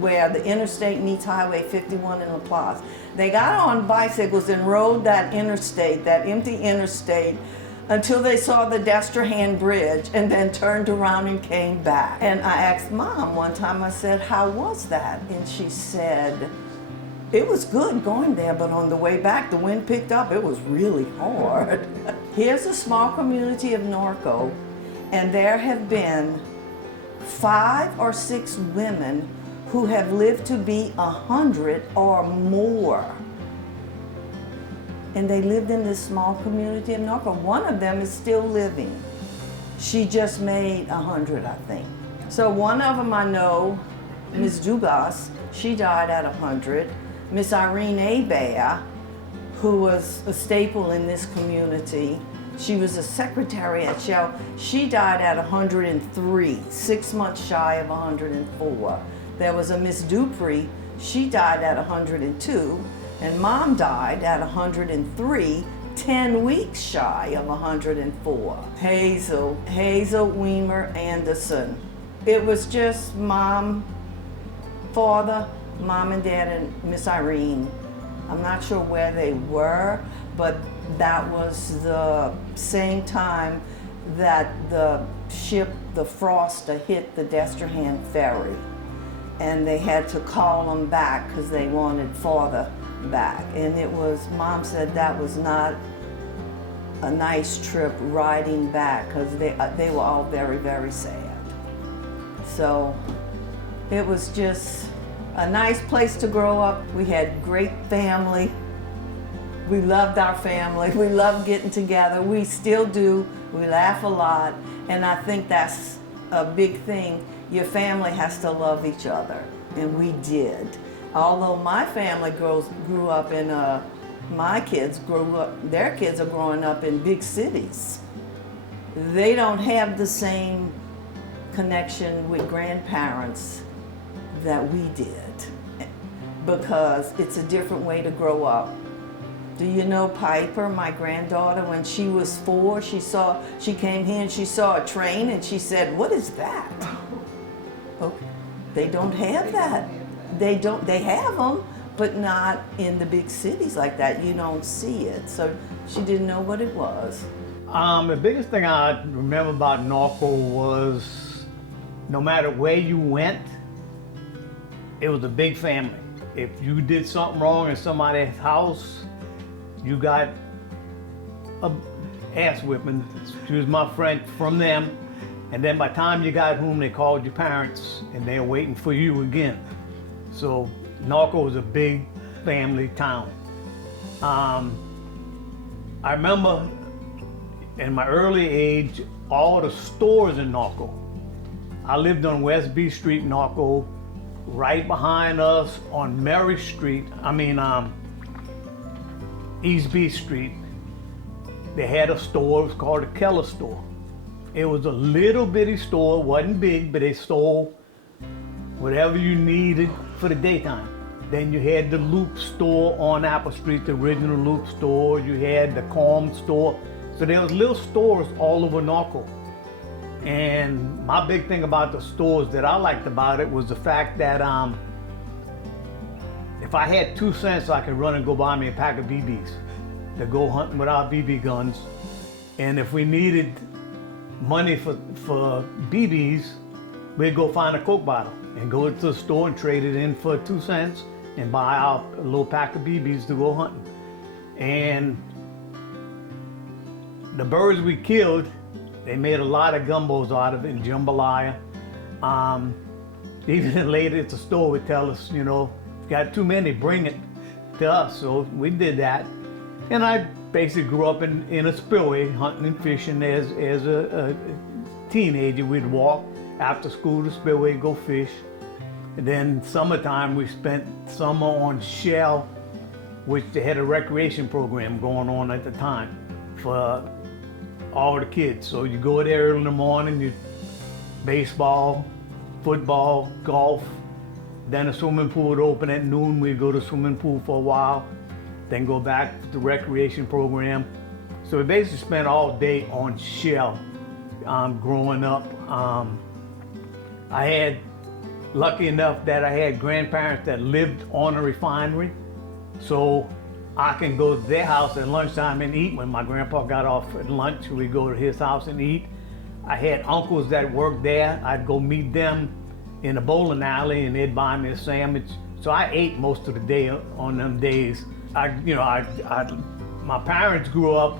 where the interstate meets Highway 51 in LaPlace. They got on bicycles and rode that interstate, that empty interstate, until they saw the Destrehan Bridge, and then turned around and came back. And I asked Mom one time, I said, "How was that?" And she said, "It was good going there, but on the way back, the wind picked up. It was really hard." Here's a small community of Norco, and there have been 5 or 6 women who have lived to be 100 or more. And they lived in this small community of Norco. One of them is still living. She just made 100, I think. So one of them I know, Ms. Dugas, she died at 100. Miss Irene Abear, who was a staple in this community, she was a secretary at Shell. She died at 103, 6 months shy of 104. There was a Miss Dupree, she died at 102, and Mom died at 103, 10 weeks shy of 104. Hazel Weimer Anderson. It was just Mom, Father, Mom and Dad, and Miss Irene. I'm not sure where they were, but that was the same time that the ship, the Froster, hit the Destrehan ferry. And they had to call them back because they wanted Father back. And it was, Mom said that was not a nice trip riding back because they were all very, very sad. So it was just a nice place to grow up. We had great family. We loved our family. We loved getting together. We still do. We laugh a lot. And I think that's a big thing. Your family has to love each other. And we did. Although my family grew up in, my kids grew up, their kids are growing up in big cities. They don't have the same connection with grandparents that we did, because it's a different way to grow up. Do you know Piper, my granddaughter, when she was 4, she came here and she saw a train and she said, "What is that?" Okay. They don't have that. They have them, but not in the big cities like that. You don't see it. So she didn't know what it was. The biggest thing I remember about Norco was no matter where you went, it was a big family. If you did something wrong in somebody's house, you got a ass whipping. Excuse my French, from them. And then by the time you got home, they called your parents and they're waiting for you again. So Norco was a big family town. I remember in my early age, all the stores in Norco. I lived on West B Street, Norco. Right behind us on Mary Street, East B Street, they had a store. It was called the Keller store. It was a little bitty store, wasn't big, but they sold whatever you needed for the daytime. Then you had the Loop store on Apple Street, the original Loop store. You had the Calm store. So there was little stores all over Norco. And my big thing about the stores that I liked about it was the fact that if I had 2 cents, I could run and go buy me a pack of BBs to go hunting with our BB guns. And if we needed money for BBs, we'd go find a Coke bottle and go to the store and trade it in for 2 cents and buy out a little pack of BBs to go hunting. And the birds we killed, they made a lot of gumbos out of it in jambalaya. Even the lady at the store would tell us, you know, got too many, bring it to us. So we did that. And I basically grew up in a spillway, hunting and fishing as a teenager. We'd walk after school to spillway, go fish. And then summertime, we spent summer on Shell, which they had a recreation program going on at the time for all the kids. So you go there early in the morning, you baseball, football, golf. Then the swimming pool would open at noon. We'd go to the swimming pool for a while, then go back to the recreation program. So we basically spent all day on Shell growing up. I had lucky enough that I had grandparents that lived on a refinery, so I can go to their house at lunchtime and eat. When my grandpa got off at lunch, we'd go to his house and eat. I had uncles that worked there. I'd go meet them in a bowling alley and they'd buy me a sandwich. So I ate most of the day on them days. My parents grew up,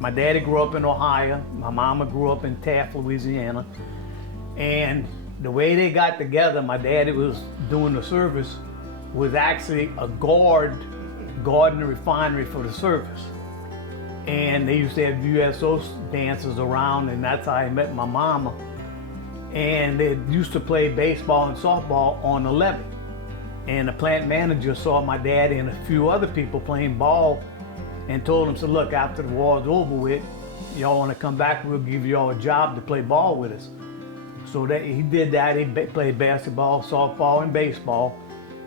my daddy grew up in Ohio, my mama grew up in Taft, Louisiana, and the way they got together, my daddy was doing the service, was actually a guarding the refinery for the service. And they used to have USO dances around, and that's how I met my mama. And they used to play baseball and softball on the levee. And the plant manager saw my daddy and a few other people playing ball and told them, so look, after the war's over with, y'all want to come back, we'll give y'all a job to play ball with us. So he did that. He played basketball, softball, and baseball,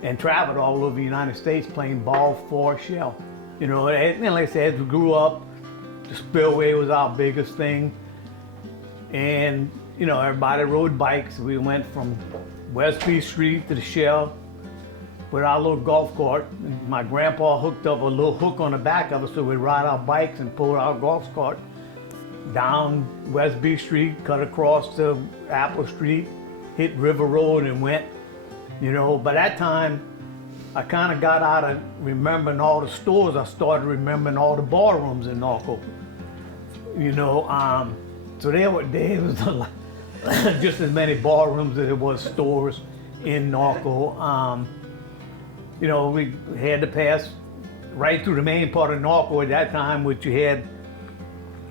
and traveled all over the United States playing ball for Shell. You know, and like I said, as we grew up, the spillway was our biggest thing. And, you know, everybody rode bikes. We went from West B Street to the Shell with our little golf cart. My grandpa hooked up a little hook on the back of it so we'd ride our bikes and pull our golf cart down West B Street, cut across to Apple Street, hit River Road and went, you know. By that time, I kind of got out of remembering all the stores. I started remembering all the bar rooms in Norco. You know, so there was a lot, just as many bar rooms as there was stores in Norco. You know, we had to pass right through the main part of Norco at that time, which you had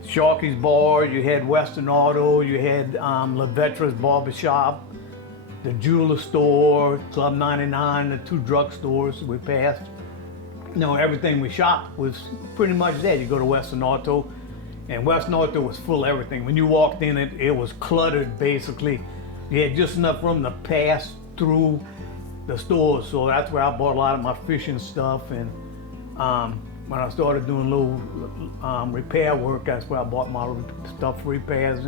Sharky's Bar, you had Western Auto, you had LaVetra's Barbershop, the jeweler store, Club 99, the two drugstores we passed. You know, everything we shopped was pretty much there. You go to Western Auto, and Western Auto was full of everything. When you walked in, it was cluttered, basically. You had just enough room to pass through the stores, so that's where I bought a lot of my fishing stuff. And when I started doing little repair work, that's where I bought my stuff for repairs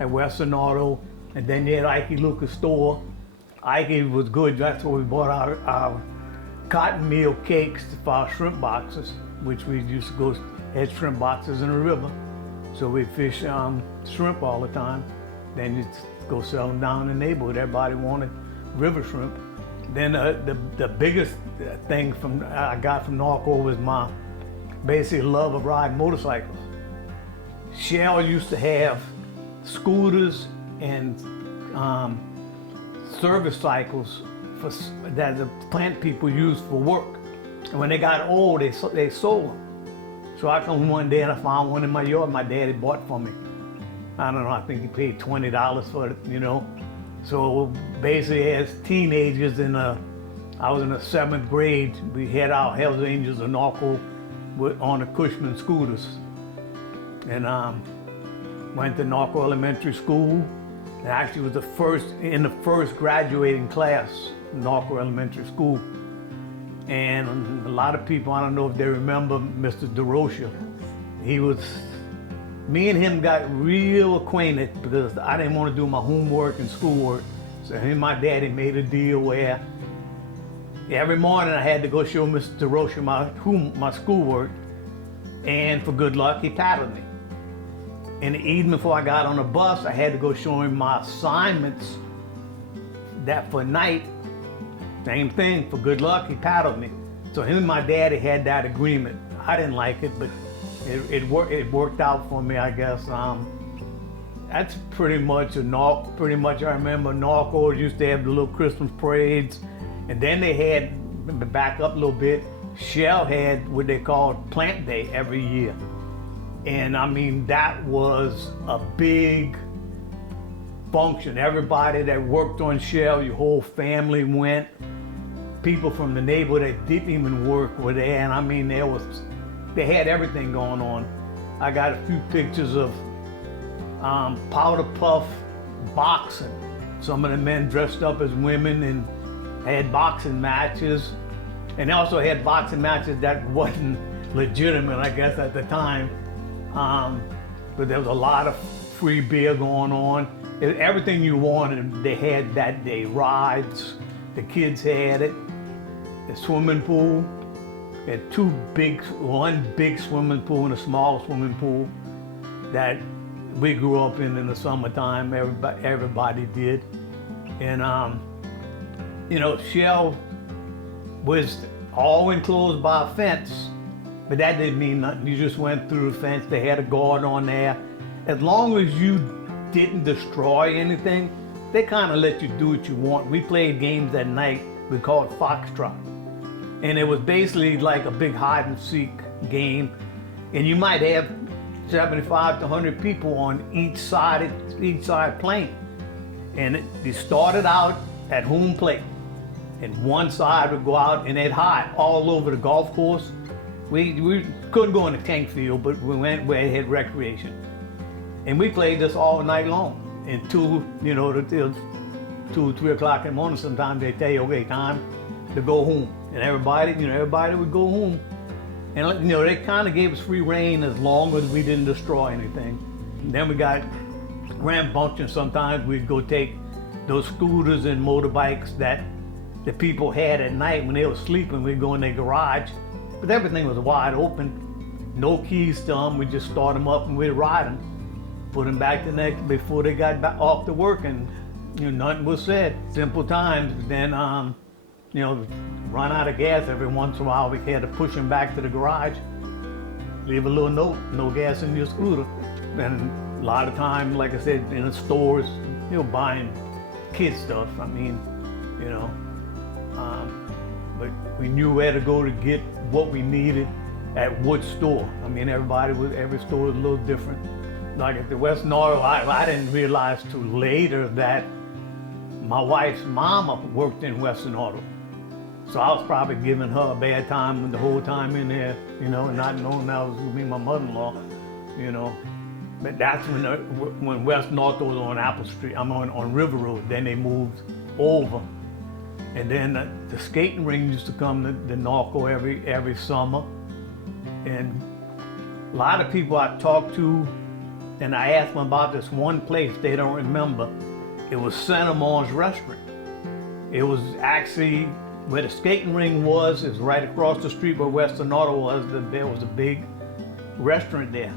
at Western Auto. And then you had Ike Lucas store. Ike was good. That's where we bought our cotton meal cakes for our shrimp boxes, which we used to go had shrimp boxes in the river. So we fish shrimp all the time. Then you go sell them down in the neighborhood. Everybody wanted river shrimp. Then the biggest thing I got from Norco was my basic love of riding motorcycles. Shell used to have scooters and service cycles that the plant people used for work. And when they got old, they sold them. So I come one day and I found one in my yard my daddy bought for me. I don't know, I think he paid $20 for it, you know. So basically as teenagers I was in the 7th grade, we had our Hells Angels of Norco on the Cushman scooters. And went to Norco Elementary School. And actually was in the first graduating class, Norco Elementary School. And a lot of people, I don't know if they remember Mr. DeRocha. Me and him got real acquainted because I didn't want to do my homework and schoolwork. So him and my daddy made a deal where every morning I had to go show Mr. DeRocha my schoolwork, and for good luck, he paddled me. In the evening before I got on the bus, I had to go show him my assignments that for night. Same thing, for good luck, he paddled me. So him and my daddy had that agreement. I didn't like it, but it worked out for me, I guess. That's pretty much a Norco. Pretty much, I remember Norco used to have the little Christmas parades, and then they had, back up a little bit, Shell had what they called Plant Day every year. And I mean, that was a big function. Everybody that worked on Shell, your whole family went. People from the neighborhood that didn't even work were there, and I mean, they had everything going on. I got a few pictures of powder puff boxing. Some of the men dressed up as women and had boxing matches. And they also had boxing matches that wasn't legitimate, I guess, at the time. But there was a lot of free beer going on. Everything you wanted, they had that day. Rides, the kids had it. The swimming pool, they had one big swimming pool and a small swimming pool that we grew up in the summertime. Everybody did. And you know, Shell was all enclosed by a fence, but that didn't mean nothing. You just went through the fence. They had a guard on there. As long as you didn't destroy anything, they kind of let you do what you want. We played games at night. We called Foxtrot. And it was basically like a big hide and seek game. And you might have 75 to 100 people on each side playing. And they started out at home plate. And one side would go out and they'd hide all over the golf course. We couldn't go in the tank field, but we went where it had recreation. And we played this all night long. Until, you know, till 2, 3 o'clock in the morning, sometimes they tell you, okay, time to go home. And everybody would go home. And, you know, they kind of gave us free reign as long as we didn't destroy anything. And then we got rambunctious. Sometimes we'd go take those scooters and motorbikes that the people had at night when they were sleeping. We'd go in their garage, but everything was wide open. No keys to them. We'd just start them up and we'd ride them. Put them back the next, before they got back off to work, and you know, nothing was said. Simple times. Then, you know, run out of gas every once in a while. We had to push them back to the garage, leave a little note, no gas in your scooter. And a lot of time, like I said, in the stores, you know, buying kid stuff. I mean, you know, but we knew where to go to get what we needed at what store. I mean, every store was a little different. Like at the West Norco, I didn't realize till later that my wife's mama worked in Western Auto. So I was probably giving her a bad time the whole time in there, you know, and not knowing that was gonna be my mother-in-law, you know. But that's when West Norco was on Apple Street, I'm on River Road. Then they moved over. And then the skating ring used to come to Norco every summer. And a lot of people I talked to, and I asked them about this one place they don't remember. It was Cinnamons Restaurant. It was actually where the skating ring was. It was right across the street where Western Auto was. There was a big restaurant there.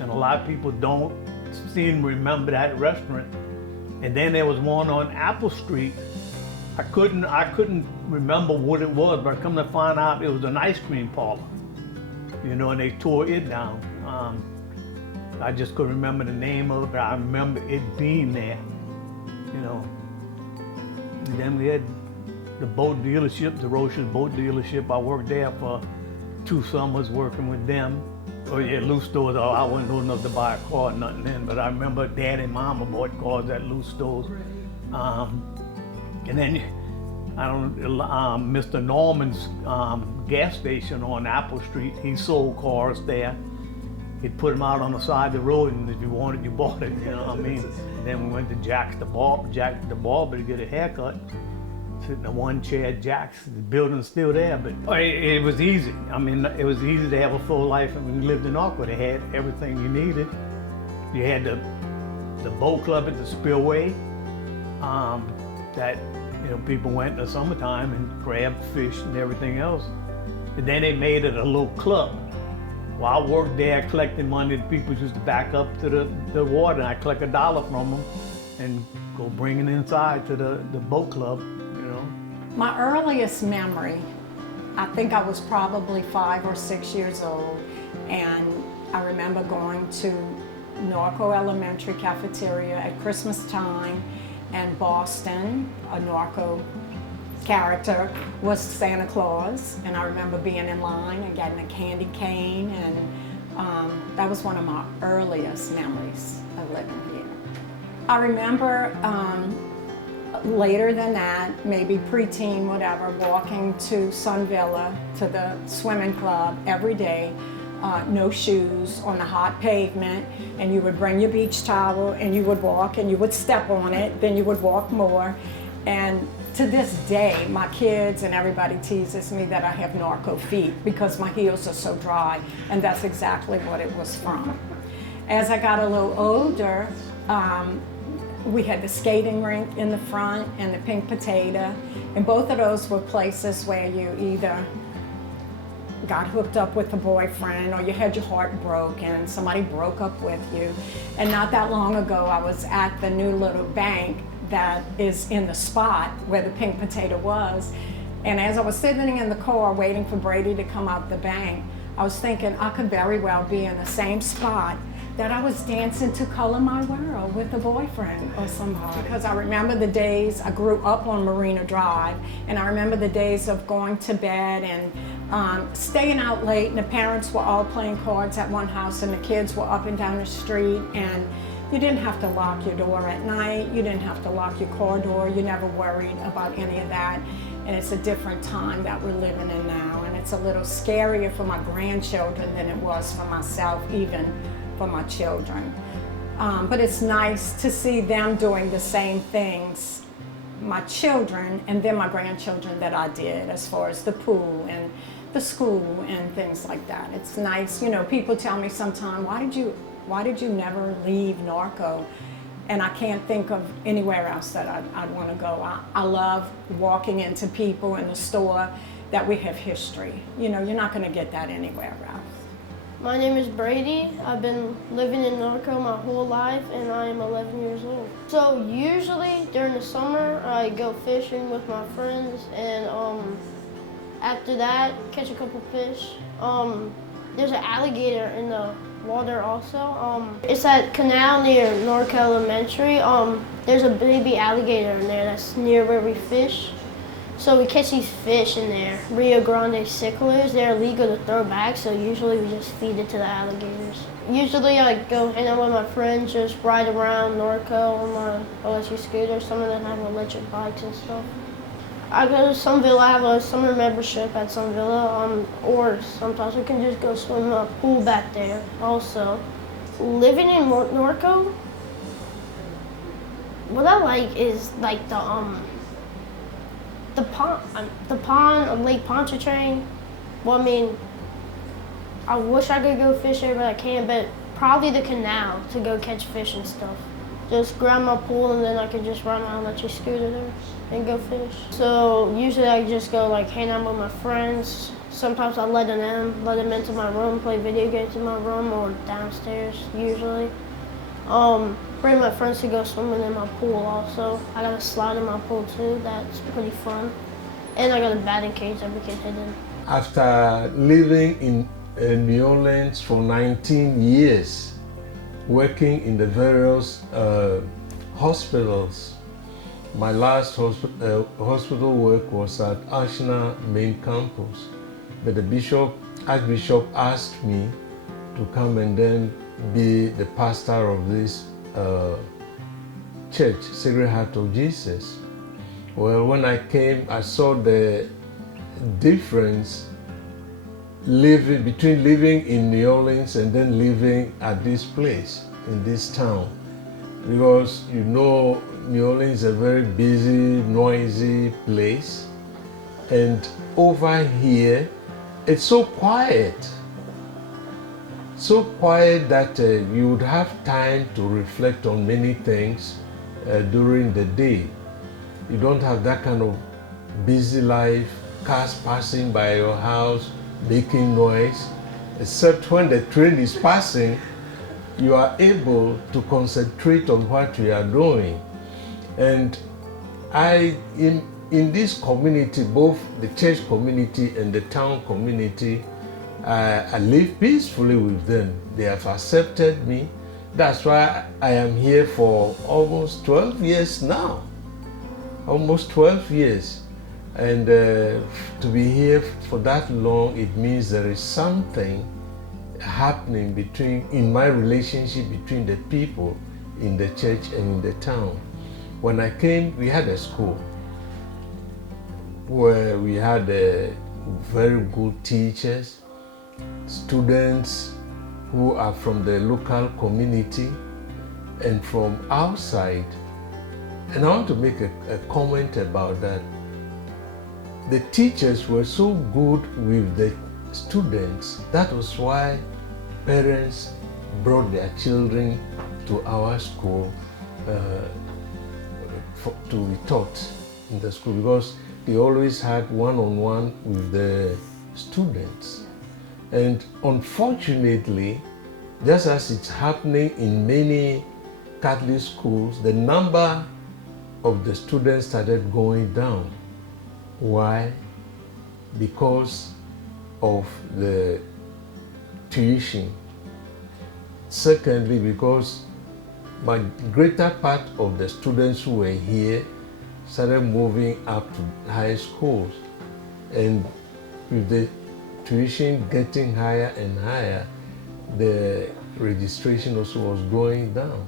And a lot of people don't seem to remember that restaurant. And then there was one on Apple Street. I couldn't remember what it was, but I come to find out it was an ice cream parlor. You know, and they tore it down. I just couldn't remember the name of it, but I remember it being there, you know. And then we had the boat dealership, the Roche's boat dealership. I worked there for 2 summers working with them. Oh yeah, loose stores. I wasn't old enough to buy a car or nothing then, but I remember Dad and Mama bought cars at loose stores. And then, I don't know, Mr. Norman's gas station on Apple Street, he sold cars there. He'd put them out on the side of the road, and if you wanted, you bought it, you know what I mean? Then we went to Jack the Barber to get a haircut. Sitting in one chair at Jack's. The building's still there, but it was easy. I mean, it was easy to have a full life. And when you lived in Norco, they had everything you needed. You had the boat club at the Spillway that, you know, people went in the summertime and grabbed fish and everything else. And then they made it a little club. Well, I worked there collecting money. The people used to back up to the water, and I collect $1 from them and go bring it inside to the boat club, you know. My earliest memory, I think I was probably 5 or 6 years old, and I remember going to Norco Elementary cafeteria at Christmas time, and Boston, a Norco character, was Santa Claus. And I remember being in line and getting a candy cane, and that was one of my earliest memories of living here. I remember later than that, maybe preteen, whatever, walking to Sun Villa, to the swimming club every day, no shoes on the hot pavement, and you would bring your beach towel and you would walk and you would step on it, then you would walk more. And to this day, my kids and everybody teases me that I have Norco feet because my heels are so dry, and that's exactly what it was from. As I got a little older, we had the skating rink in the front and the Pink Potato, and both of those were places where you either got hooked up with a boyfriend or you had your heart broken, somebody broke up with you. And not that long ago, I was at the new little bank that is in the spot where the Pink Potato was, and as I was sitting in the car waiting for Brady to come out the bank, I was thinking I could very well be in the same spot that I was dancing to Color My World with a boyfriend or somebody. Because I remember the days, I grew up on Marina Drive, and I remember the days of going to bed and staying out late, and the parents were all playing cards at one house and the kids were up and down the street, and you didn't have to lock your door at night, you didn't have to lock your car door, you never worried about any of that. And it's a different time that we're living in now, and it's a little scarier for my grandchildren than it was for myself, even for my children. But it's nice to see them doing the same things, my children and then my grandchildren, that I did, as far as the pool and the school and things like that. It's nice, you know, people tell me sometimes, why did you never leave Norco? And I can't think of anywhere else that I'd want to go. I love walking into people in the store that we have history. You know, you're not going to get that anywhere else. My name is Brady. I've been living in Norco my whole life, and I am 11 years old. So usually during the summer, I go fishing with my friends, and after that, catch a couple fish. There's an alligator in the water also. It's at canal near Norco Elementary. There's a baby alligator in there that's near where we fish. So we catch these fish in there, Rio Grande cichlers. They're illegal to throw back, so usually we just feed it to the alligators. Usually I go hang out with my friends, just ride around Norco on my electric scooter. Some of them have electric bikes and stuff. I go to Sun Villa. I have a summer membership at Sun Villa, or sometimes we can just go swim in a pool back there also. Living in Norco, what I like is like the pond, Lake Pontchartrain. Well, I mean, I wish I could go fish there, but I can't, but probably the canal to go catch fish and stuff. Just grab my pool and then I could just ride my electric scooter there and go fish. So usually I just go like hang out with my friends. Sometimes I let them into my room, play video games in my room or downstairs usually. Bring my friends to go swimming in my pool also. I got a slide in my pool too, that's pretty fun. And I got a batting cage that we can hit in. After living in New Orleans for 19 years, working in the various hospitals, my last hospital work was at Ashna Main Campus. But the Archbishop asked me to come and then be the pastor of this church, Sacred Heart of Jesus. Well, when I came, I saw the difference between living in New Orleans and then living at this place, in this town. Because you know, New Orleans is a very busy, noisy place. And over here, it's so quiet. So quiet that you would have time to reflect on many things during the day. You don't have that kind of busy life, cars passing by your house, making noise. Except when the train is passing, you are able to concentrate on what you are doing. And in this community, both the church community and the town community, I live peacefully with them. They have accepted me. That's why I am here for almost 12 years now. Almost 12 years. And to be here for that long, it means there is something happening in my relationship between the people in the church and in the town. When I came, we had a school where we had very good teachers, students who are from the local community and from outside. And I want to make a comment about that. The teachers were so good with the students. That was why parents brought their children to our school to be taught in the school, because they always had one-on-one with the students. And unfortunately, just as it's happening in many Catholic schools, the number of the students started going down. Why? Because of the tuition. Secondly, because my greater part of the students who were here started moving up to high schools, and with the tuition getting higher and higher, the registration also was going down.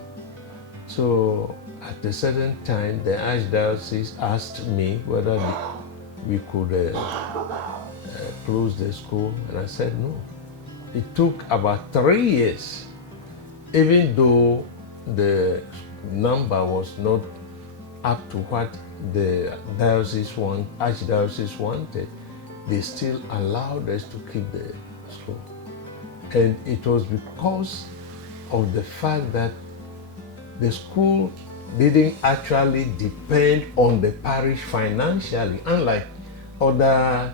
So at a certain time, the Archdiocese asked me whether we could close the school, and I said no. It took about 3 years, even though the number was not up to what the Archdiocese wanted, they still allowed us to keep the school. And it was because of the fact that the school didn't actually depend on the parish financially, unlike other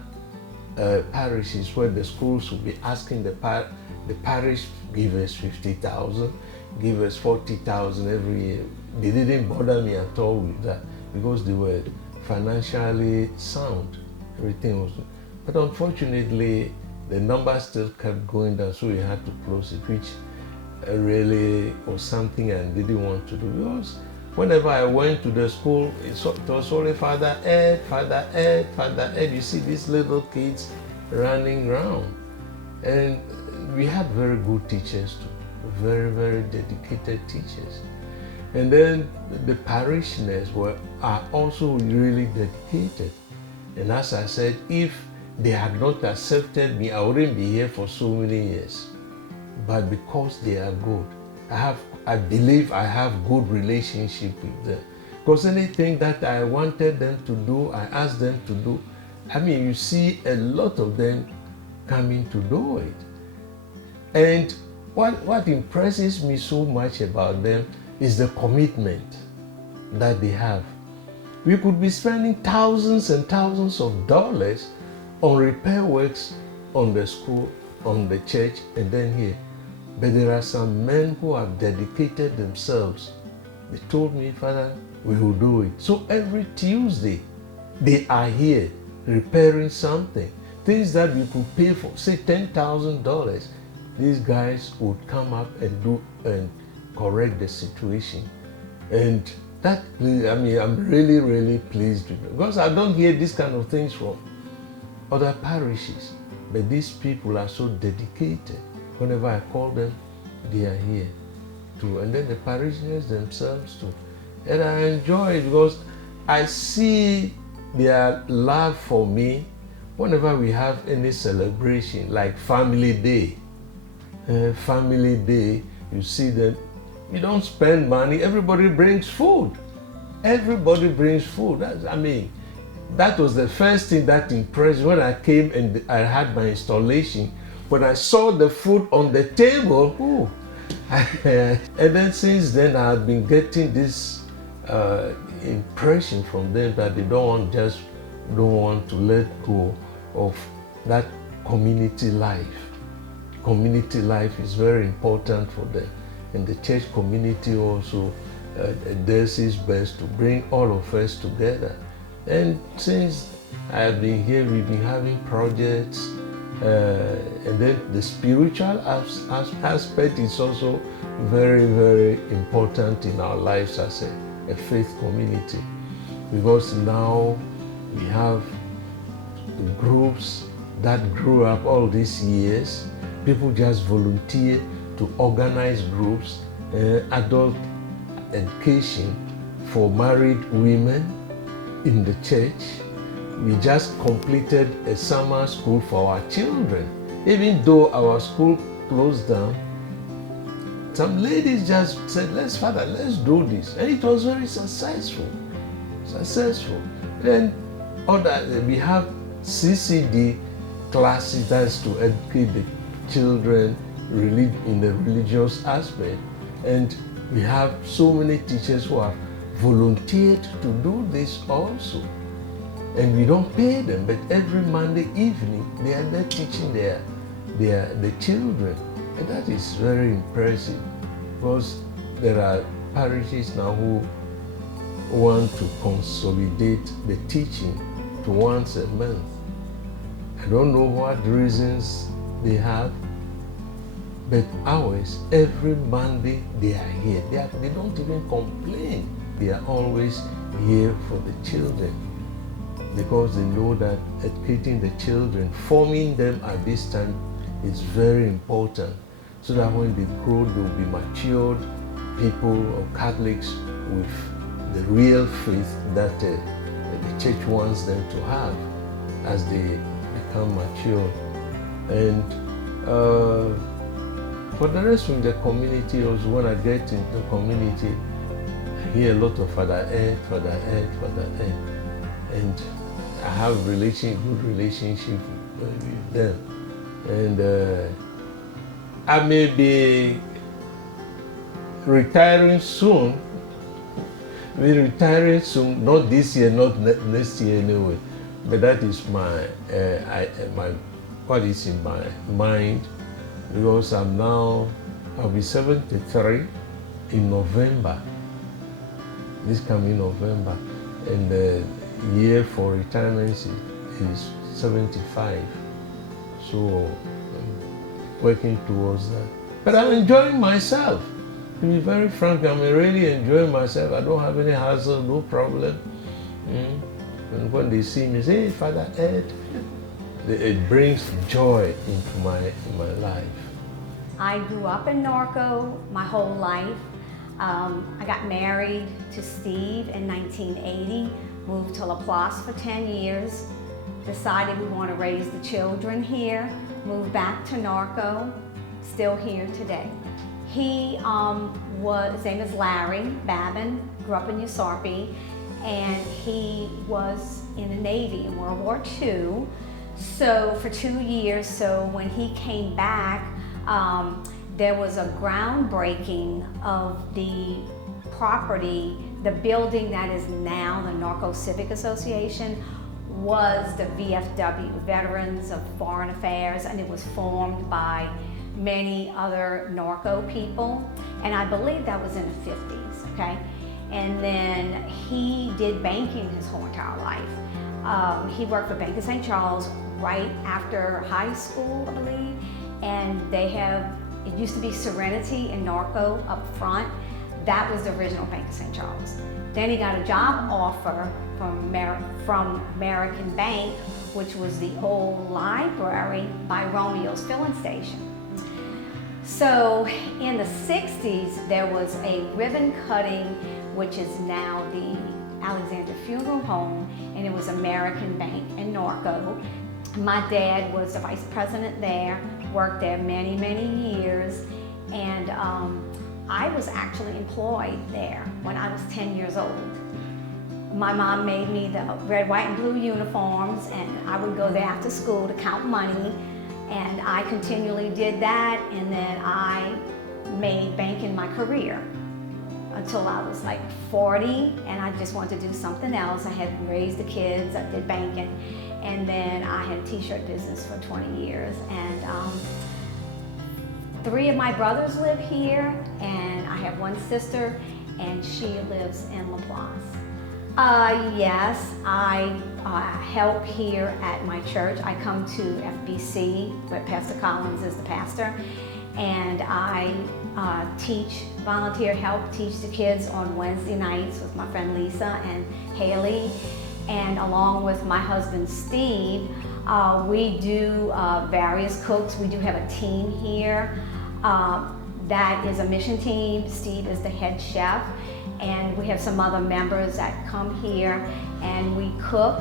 parishes where the schools would be asking the parish, give us 50,000, give us 40,000 every year. They didn't bother me at all with that because they were financially sound. Everything was, but unfortunately, the numbers still kept going down, so we had to close it, which really was something I didn't want to do, because whenever I went to the school, it was only Father Ed, Father Ed, Father Ed. You see these little kids running around. And we had very good teachers too, very, very dedicated teachers. And then the parishioners are also really dedicated. And as I said, if they had not accepted me, I wouldn't be here for so many years. But because they are good, I believe I have good relationship with them. Because anything that I wanted them to do, I asked them to do. I mean, you see a lot of them coming to do it. And what impresses me so much about them is the commitment that they have. We could be spending thousands and thousands of dollars on repair works on the school, on the church, and then here. But there are some men who have dedicated themselves. They told me, Father, we will do it. So every Tuesday, they are here repairing something. Things that we could pay for, say $10,000. These guys would come up and do and correct the situation. And that, I mean, I'm really, really pleased with it. Because I don't hear these kind of things from other parishes. But these people are so dedicated. Whenever I call them, they are here too. And then the parishioners themselves too. And I enjoy it because I see their love for me whenever we have any celebration, like Family Day. Family Day, you see that you don't spend money, everybody brings food. Everybody brings food. That was the first thing that impressed me when I came and I had my installation. When I saw the food on the table, ooh. And then since then I've been getting this impression from them that they don't want to let go of that community life. Community life is very important for them. And the church community also does its best to bring all of us together. And since I've been here, we've been having projects. And then the spiritual aspect is also very, very important in our lives as a faith community, because now we have groups that grew up all these years. People just volunteer to organize groups, adult education for married women in the church. We just completed a summer school for our children. Even though our school closed down, some ladies just said, Father, let's do this. And it was very successful. Then we have CCD classes, that's to educate the children in the religious aspect. And we have so many teachers who have volunteered to do this also. And we don't pay them, but every Monday evening they are there teaching the children. And that is very impressive, because there are parishes now who want to consolidate the teaching to once a month. I don't know what reasons they have, but ours, every Monday they are here. They don't even complain. They are always here for the children, because they know that educating the children, forming them at this time is very important, so that when they grow, they will be matured people or Catholics with the real faith that the church wants them to have as they become mature. And for the rest of the community, also when I get into the community, I hear a lot of Father Ed, and I have good relationship with them. And I may be retiring soon. Not this year, not next year anyway. But that is what is in my mind, because I'll be 73 in November, this coming November, and the year for retirement is 75. So I'm working towards that. But I'm enjoying myself. To be very frank, I'm really enjoying myself. I don't have any hassle, no problem. And when they see me, say, hey, Father Ed, it brings joy into my life. I grew up in Norco my whole life. I got married to Steve in 1980, moved to Laplace for 10 years, decided we want to raise the children here, moved back to Norco, still here today. His name is Larry Babin, grew up in Usarpi, and he was in the Navy in World War II. So for 2 years, so when he came back, there was a groundbreaking of the property. The building that is now the Norco Civic Association was the VFW, Veterans of Foreign Affairs, and it was formed by many other Norco people, and I believe that was in the 50s, okay? And then he did banking his whole entire life. He worked for Bank of St. Charles right after high school, I believe, and it used to be Serenity in Norco up front. That was the original Bank of St. Charles. Then he got a job offer from American Bank, which was the old library by Romeo's filling station. So in the 60s, there was a ribbon cutting, which is now the Alexander Funeral Home, and it was American Bank in Norco. My dad was the vice president there, worked there many, many years, and I was actually employed there when I was 10 years old. My mom made me the red, white, and blue uniforms, and I would go there after school to count money, and I continually did that, and then I made banking my career until I was like 40, and I just wanted to do something else. I had raised the kids, I did banking, and then I had a t-shirt business for 20 years, and 3 of my brothers live here, and I have 1 sister, and she lives in Laplace. Yes, I help here at my church. I come to FBC, where Pastor Collins is the pastor, and I volunteer help teach the kids on Wednesday nights with my friend Lisa and Haley. And along with my husband Steve, we do various cooks. We do have a team here that is a mission team. Steve is the head chef, and we have some other members that come here and we cook.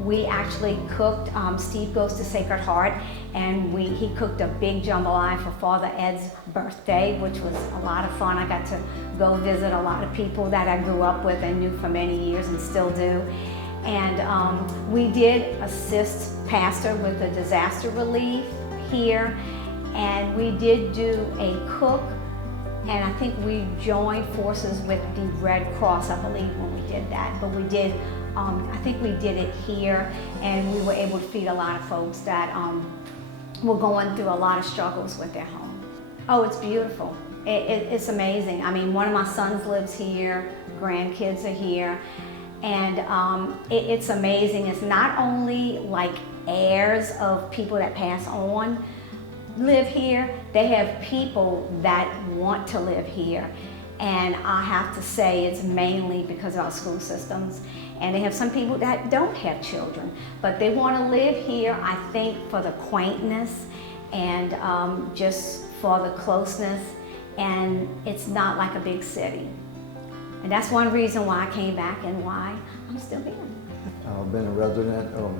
We actually cooked, Steve goes to Sacred Heart, and he cooked a big jambalaya for Father Ed's birthday, which was a lot of fun. I got to go visit a lot of people that I grew up with and knew for many years and still do. And we did assist Pastor with the disaster relief here, and we did do a cook, and I think we joined forces with the Red Cross, I believe, when we did that. But we did, I think we did it here, and we were able to feed a lot of folks that were going through a lot of struggles with their home. Oh, it's beautiful. It's amazing. I mean, one of my sons lives here, grandkids are here, and it's amazing. It's not only like heirs of people that pass on live here, they have people that want to live here. And I have to say it's mainly because of our school systems. And they have some people that don't have children, but they want to live here, I think, for the quaintness and just for the closeness. And it's not like a big city. And that's one reason why I came back and why I'm still here. I've been a resident of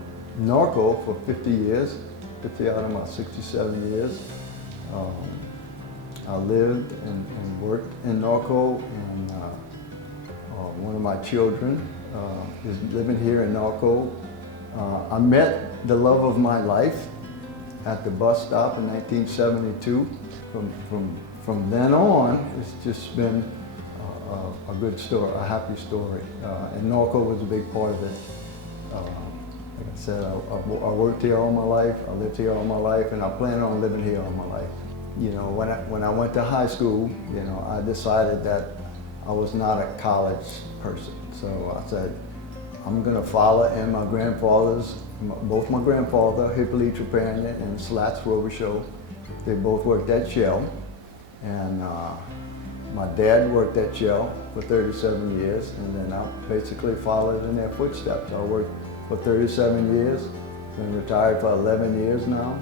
Norco for 50 years, 50 out of my 67 years. I lived and worked in Norco, and one of my children is living here in Norco. I met the love of my life at the bus stop in 1972. From then on, it's just been a good story, a happy story. And Norco was a big part of it. Like I said, I worked here all my life, I lived here all my life, and I plan on living here all my life. You know, when I went to high school, you know, I decided that I was not a college person. So I said, I'm gonna follow in my grandfather's, both my grandfather, Hippolyte Trepanier and Slats Robichaud, they both worked at Shell. And my dad worked at Shell for 37 years, and then I basically followed in their footsteps. I worked for 37 years, been retired for 11 years now.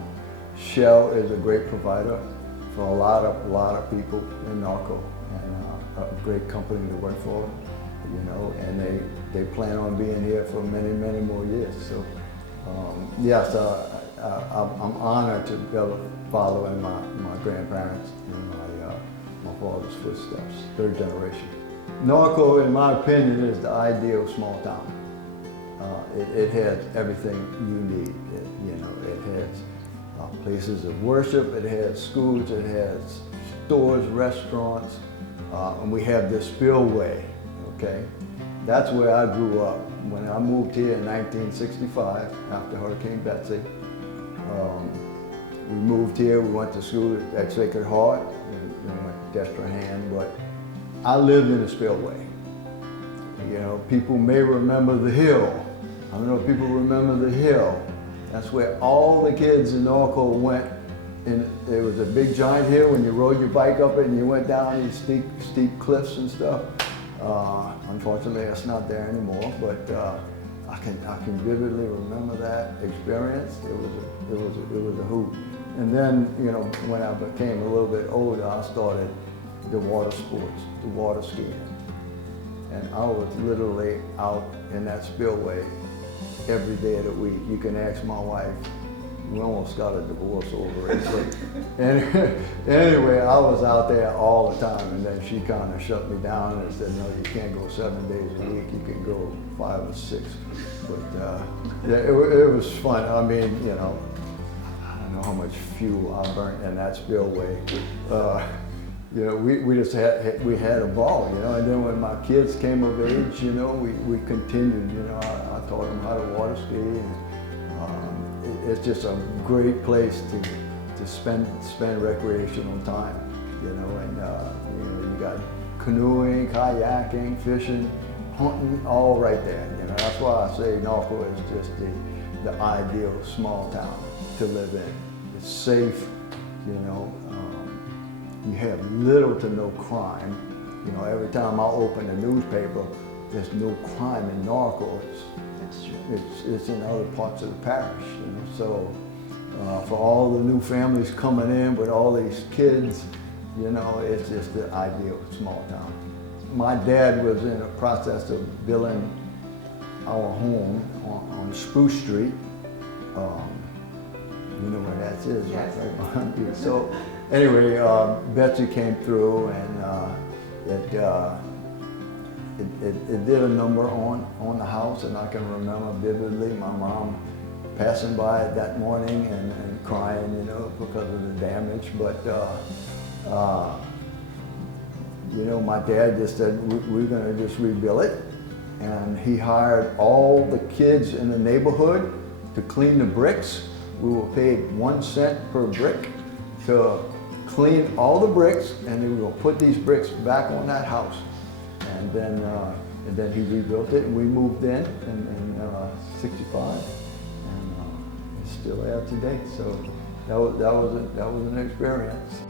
Shell is a great provider for a lot of people in Norco, and a great company to work for, you know, and they plan on being here for many more years. So yes, I'm honored to be able to follow in my grandparents and my father's footsteps, third generation. Norco, in my opinion, is the ideal small town. It has everything you need. It has places of worship, it has schools, it has stores, restaurants, and we have this spillway, okay? That's where I grew up. When I moved here in 1965, after Hurricane Betsy, we moved here, we went to school at Sacred Heart, we went to Destrehan, but I lived in the spillway. You know, people may remember the hill. I don't know if people remember the hill. That's where all the kids in Norco went. And it was a big giant hill when you rode your bike up it and you went down these steep cliffs and stuff. Unfortunately, it's not there anymore, but I can vividly remember that experience. It was a hoot. And then, you know, when I became a little bit older, I started the water sports, the water skiing. And I was literally out in that spillway every day of the week. You can ask my wife. We almost got a divorce over it. But anyway, I was out there all the time, and then she kind of shut me down and said, no, you can't go 7 days a week. You can go 5 or 6. But yeah, it was fun. I mean, you know, I don't know how much fuel I burnt in that spillway. You know, we just had a ball, you know, and then when my kids came of age, you know, we continued, you know, I taught them how to water ski, and it's just a great place to spend recreational time, you know, and you know, you got canoeing, kayaking, fishing, hunting, all right there, you know. That's why I say Norco is just the ideal small town to live in. It's safe, you know. you have little to no crime. You know, every time I open a newspaper, there's no crime in Norco. It's in other parts of the parish, you know. So for all the new families coming in with all these kids, you know, it's just the ideal small town. My dad was in the process of building our home on Spruce Street. You know where that is, yes. Right behind you. So anyway, Betsy came through and it did a number on the house, and I can remember vividly my mom passing by it that morning and crying, you know, because of the damage. But you know, my dad just said, we're going to just rebuild it. And he hired all the kids in the neighborhood to clean the bricks. We were paid 1 cent per brick to clean all the bricks, and they were going to put these bricks back on that house. And then he rebuilt it, and we moved in 65, and it's still there today. So that was an experience.